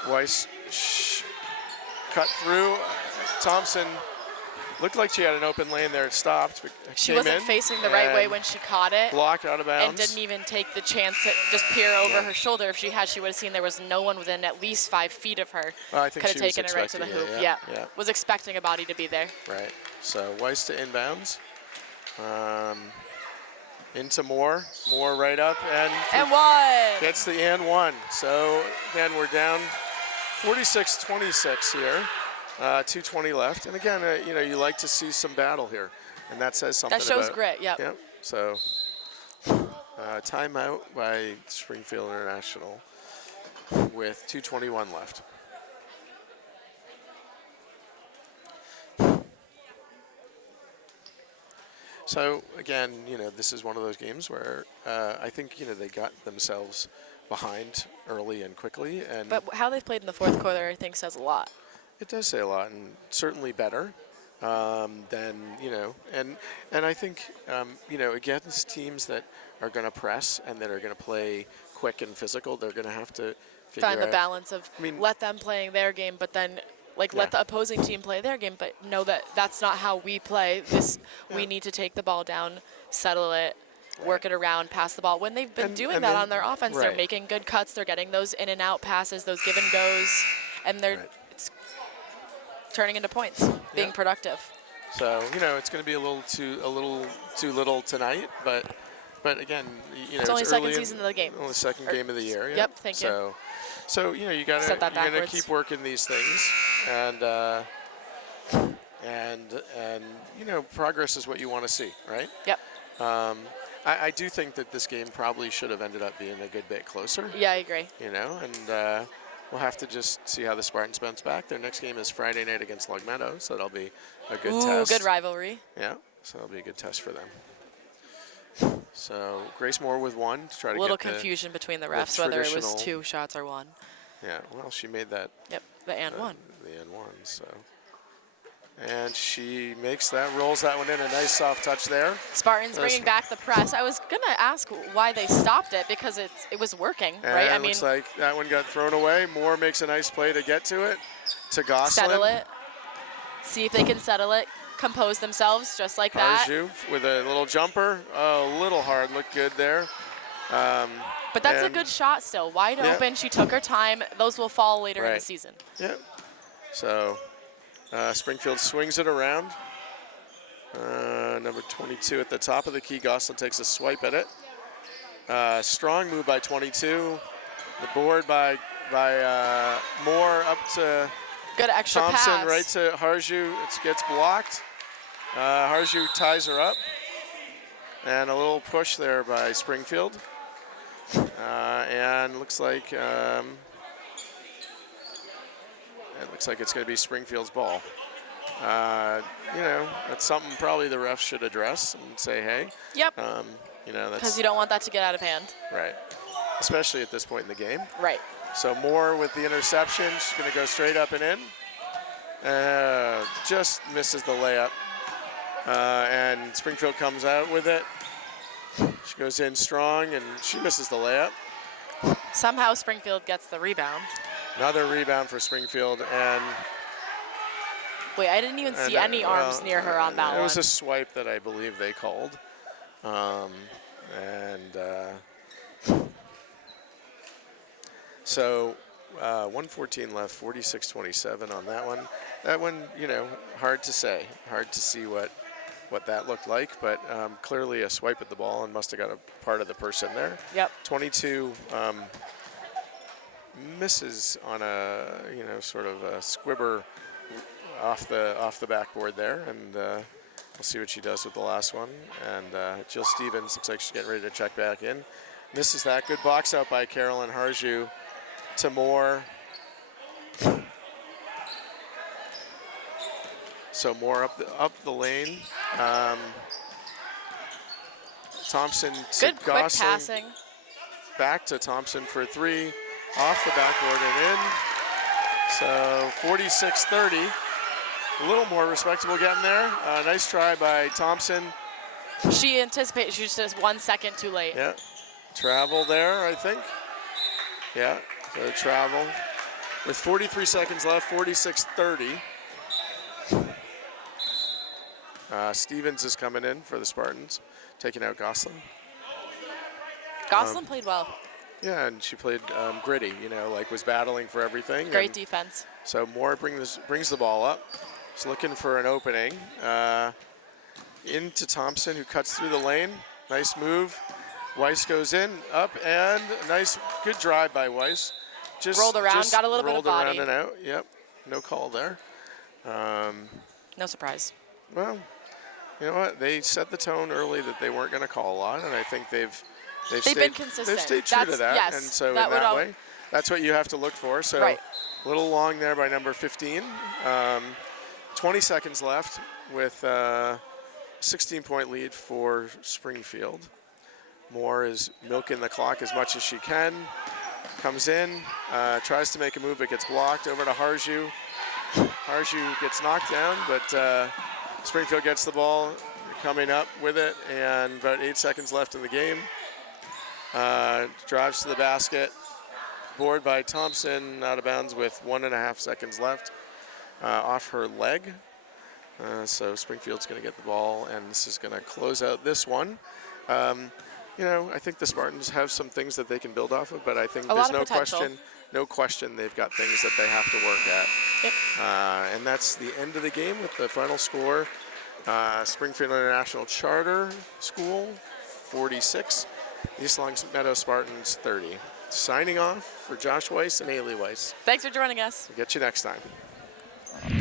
Weiss cut through. Thompson looked like she had an open lane there. It stopped. But She wasn't facing the right way when she caught it. Blocked out of bounds. And didn't even take the chance to just peer over her shoulder. If she had, she would have seen there was no one within at least 5 feet of her. Well, I think could have she was taken it right to the expecting hoop. it, Yeah. yeah. Was expecting a body to be there. Right. So Weiss to inbounds. Into Moore. Moore right up and one. gets the and one. So again, we're down 46-26 here. 2:20 left. And again, you like to see some battle here, and that says something. That shows about, grit. Yep. Yep. So timeout by Springfield International with 2:21 left. So again, this is one of those games where I think they got themselves behind early and quickly, and But how they played in the fourth quarter, I think, says a lot. it does say a lot, and certainly better than and I think against teams that are going to press and that are going to play quick and physical, they're going to have to figure Find the out, balance of let them playing their game, but then let the opposing team play their game, but know that that's not how we play. We need to take the ball down, settle it, work it around, pass the ball. When they've been doing that on their offense, they're making good cuts. They're getting those in and out passes, those give and goes, and it's turning into points, being productive. So it's going to be a little too little tonight, but again, it's only second season of the game. Only second game of the year. Yeah. Yep, thank you. So you gotta keep working these things, and progress is what you want to see, right? Yep. I do think that this game probably should have ended up being a good bit closer. Yeah, I agree. And we'll have to just see how the Spartans bounce back. Their next game is Friday night against Long Meadow, so that'll be a good test. Good rivalry. Yeah, so that'll be a good test for them. So Grace Moore with 1 to try to a little get confusion between the refs, whether it was 2 shots or 1. Yeah, well, she made that. Yep, the and 1. The and 1, so. And she makes that, rolls that one in, a nice soft touch there. Spartans bringing back the press. I was going to ask why they stopped it because it was working, right? I mean, looks like that one got thrown away. Moore makes a nice play to get to it, to Gosselin. Settle it. See if they can settle it, compose themselves just like that. Harju with a little jumper. Oh, a little hard, looked good there. But that's a good shot still, wide open. She took her time. Those will fall later in the season. Yeah. So Springfield swings it around. Number 22 at the top of the key. Gosselin takes a swipe at it. Strong move by 22. The board by Moore up to good extra Thompson, pass. right to Harju. It gets blocked. Harju ties her up. And a little push there by Springfield. And looks like it's going to be Springfield's ball. That's something probably the refs should address and say, hey. Yep. That's because you don't want that to get out of hand. Right. Especially at this point in the game. Right. So Moore with the interception. She's going to go straight up and in. Just misses the layup. And Springfield comes out with it. She goes in strong, and she misses the layup. Somehow Springfield gets the rebound. Another rebound for Springfield, and wait, I didn't even see any arms near her on that one. It was a swipe that I believe they called, so 1:14 left, 46-27 on that one. That one, hard to say, hard to see what that looked like, but clearly a swipe at the ball and must have got a part of the person there. Yep. 22 misses on a sort of a squibber off the backboard there, and we'll see what she does with the last one. And Jill Stevens looks like she's getting ready to check back in. Misses that. Good box out by Carolyn Harju to Moore. So Moore up the lane. Thompson to good quick Gosselin. passing. Back to Thompson for 3. Off the backboard and in. So 46-30. A little more respectable getting there. Nice try by Thompson. She anticipated she was just 1 second too late. Yeah. Travel there, I think. Yeah, so travel. With 43 seconds left, 46-30. Stevens is coming in for the Spartans, taking out Gosselin. Gosselin played well. Yeah, and she played gritty, was battling for everything. Great defense. So Moore brings the ball up. He's looking for an opening. Into Thompson, who cuts through the lane. Nice move. Weiss goes in, up, and nice, good drive by Weiss. Rolled around, got a little bit of body. Rolled around and out, yep. No call there. No surprise. Well, you know what? They set the tone early that they weren't going to call a lot, and I think they've been consistent. They've stayed true to that, yes, and so in that that way, that's what you have to look for. So right. A little long there by number 15. 20 seconds left with a 16-point lead for Springfield. Moore is milking the clock as much as she can. Comes in, tries to make a move, but gets blocked. Over to Harju. Harju gets knocked down, but Springfield gets the ball, coming up with it, and about 8 seconds left in the game. Drives to the basket. Board by Thompson, out of bounds with 1.5 seconds left. Off her leg. So Springfield's going to get the ball, and this is going to close out this one. You know, I think the Spartans have some things that they can build off of, but I think A there's lot of potential. no question they've got things that they have to work at. Yep. And that's the end of the game with the final score. Springfield International Charter School 46, East Long Meadow Spartans 30. Signing off for Josh Weiss and Haley Weiss. Thanks for joining us. We'll get you next time.